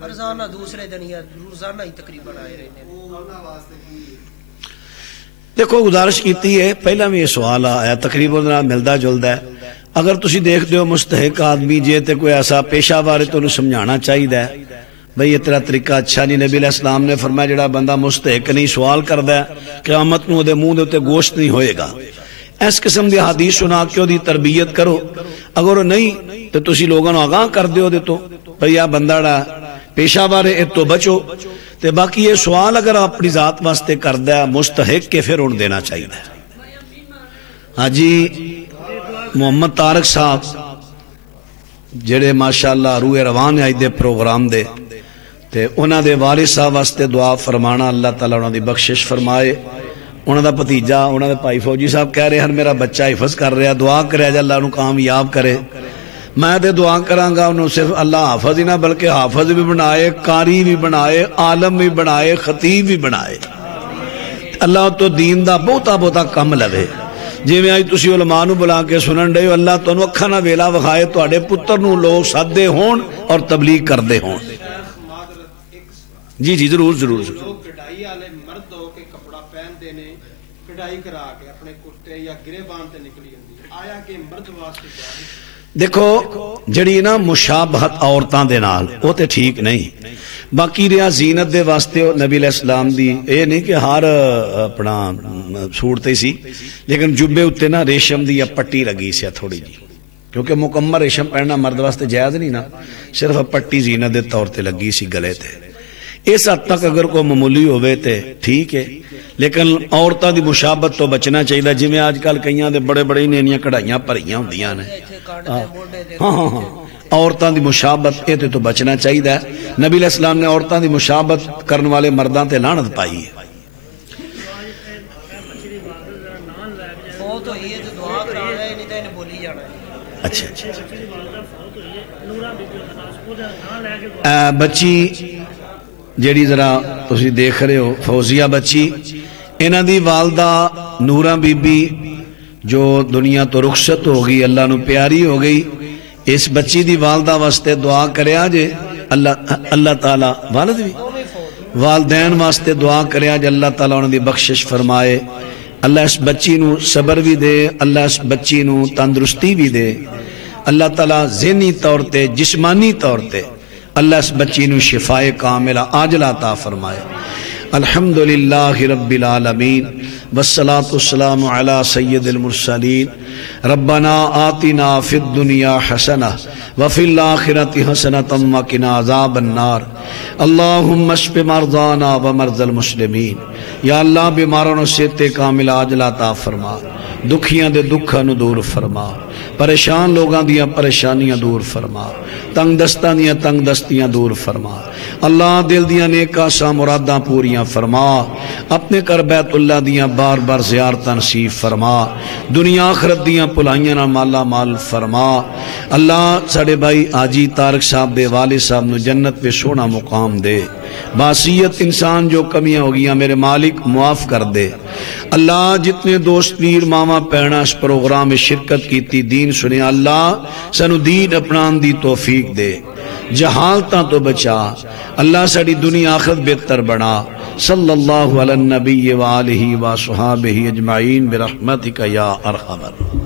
روزانہ دوسرے دن یا روزانہ ہی تقریباً آئے رہنے. دیکھو گزارش کیتی ہے پہلا بھی یہ سوال آیا تقریباً ملدا جلدا ہے. اگر تسی دیکھ دیو مستحق آدمی جے تے کوئی ایسا پیشہ وارے تو انہوں سمجھانا چاہیے ہے بھئی یہ تیرا طریقہ اچھا نہیں. نبی علیہ السلام نے فرمایا جڑا بندہ مستحق نہیں سوال کردا ہے قیامت نو دے منہ دے تے گوشت نہیں ہوئے گا. اس قسم دی حدیث سنا کے دی تربیت کرو. اگر نہیں تو تسی لوگوں نو آگاہ کر دیو دے تو بھئی آ بندہ پیشہ وارے ایک تو بچو. تے باقی یہ سوال اگر اپنی ذات واسطے کردا ہے مستحق کے پھر ان دینا چاہیے. ہاں جی محمد طارق صاحب جڑے ماشاءاللہ روح روان آئی دے پروگرام دے تے انہاں دے والد صاحب واسطے دعا فرمانا اللہ تعالیٰ انہاں دی بخشش فرمائے. انہاں دا بھتیجا انہاں دے بھائی فوجی صاحب کہہ رہے ہیں میرا بچہ حفظ کر رہا دعا کرے جا اللہ انہوں کامیاب کرے. میں تے دعا کراں گا انہوں صرف اللہ حافظ ہی نہ بلکہ حافظ بھی بنائے قاری بھی بنائے عالم بھی بنائے خطیب بھی بنائے. اللہ تو دین دا بہتا بہتا کم لوے. جی میں آج تسی علماء نو بلا کے سنن دے اللہ تو اکھاں نہ ویلا وکھائے تواڈے پتر نو لوگ سدے ہون اور تبلیغ کردے ہون. جی جی ضرور ضرور ضرور. کڑائی والے مرد ہو کے کپڑا پہنتے نے کڑائی کرا کے اپنے کرتے یا گریبان تے نکلی جاندی آیا کہ مرد واسطے دیکھو جڑی نا مشابہت عورتاں دے نال وہ تے ٹھیک نہیں. باقی رہا زینت دے واسطے نبی علیہ السلام دی اے نہیں کہ ہر اپنا سوڑتے سی لیکن جبے اتے نا ریشم دی یا پٹی لگی سی تھوڑی جی کیونکہ مکمل ریشم پہننا مرد واسطے جائز نہیں نا صرف پٹی زینت دے طور تے لگی سی گلے تے. اس حد تک اگر کوئی معمولی ہوئے تے ٹھیک ہے لیکن عورتاں دی مشابت تو بچنا چاہیے. جی میں آج کل کئیاں دے بڑے بڑے انہیاں کڑھائیاں بھریاں ہوندیاں نے ہاں ہاں ہاں عورتاں دی مشابت یہ تو بچنا چاہیے. نبی علیہ السلام نے عورتاں دی مشابت کرنے والے مرداں تے لعنت پائی ہے. اچھا بچی جیڑی ذرا تسی دیکھ رہے ہو فوزیہ بچی انہاں دی والدہ نورہ بی بی جو دنیا تو رخصت ہو گئی اللہ نو پیاری ہو گئی. اس بچی دی والدہ واسطے دعا کرے آجے اللہ تعالیٰ والد بھی والدین واسطے دعا کرے آجے اللہ تعالیٰ انہوں دی بخشش فرمائے. اللہ اس بچی نو صبر بھی دے اللہ اس بچی نو تندرستی بھی دے. اللہ تعالیٰ ذہنی طور تے جسمانی طور تے اللہ اس بچی نو شفائے کاملہ عاجلہ عطا فرمائے. الحمدللہ رب العالمین والصلاة والسلام علی سید المرسلین. ربنا آتنا فی الدنیا حسنہ وفی الآخرۃ حسنۃ وقنا عذاب النار. اللہم اشف مرضانا ومرضى المسلمین. یا اللہ بیماروں سے تے کامل عاجلہ عطا فرما دکھیاں دے دکھاں نو دور فرما پریشان لوگاں دیاں پریشانیاں دور فرما، تنگ دستاں دیاں تنگ دستیاں دور فرما، اللہ دل دیاں نیکاں سا مراداں پوریاں فرما، اپنے کر بیت اللہ دیاں بار بار زیارتاں نصیب فرما، دنیا آخرت دیاں پلائیاں نہ مالا مال فرما۔ اللہ ساڑے بھائی آجی طارق صاحب دے والد صاحب نو جنت پہ سونا مقام دے، باصیت انسان جو کمیاں ہو گیا میرے مالک معاف کر دے۔ اللہ جتنے دوست پیر ماما پینا اس پروگرام میں شرکت کیتی دین سنے، اللہ سنو دین اپنان دی توفیق دے، جہالتاں تو بچا، اللہ ساڑی دنیا آخرت بہتر بنا۔ صلی اللہ علی النبی وآلہ وصحابہ اجمعین برحمتک یا ارحم الراحمین۔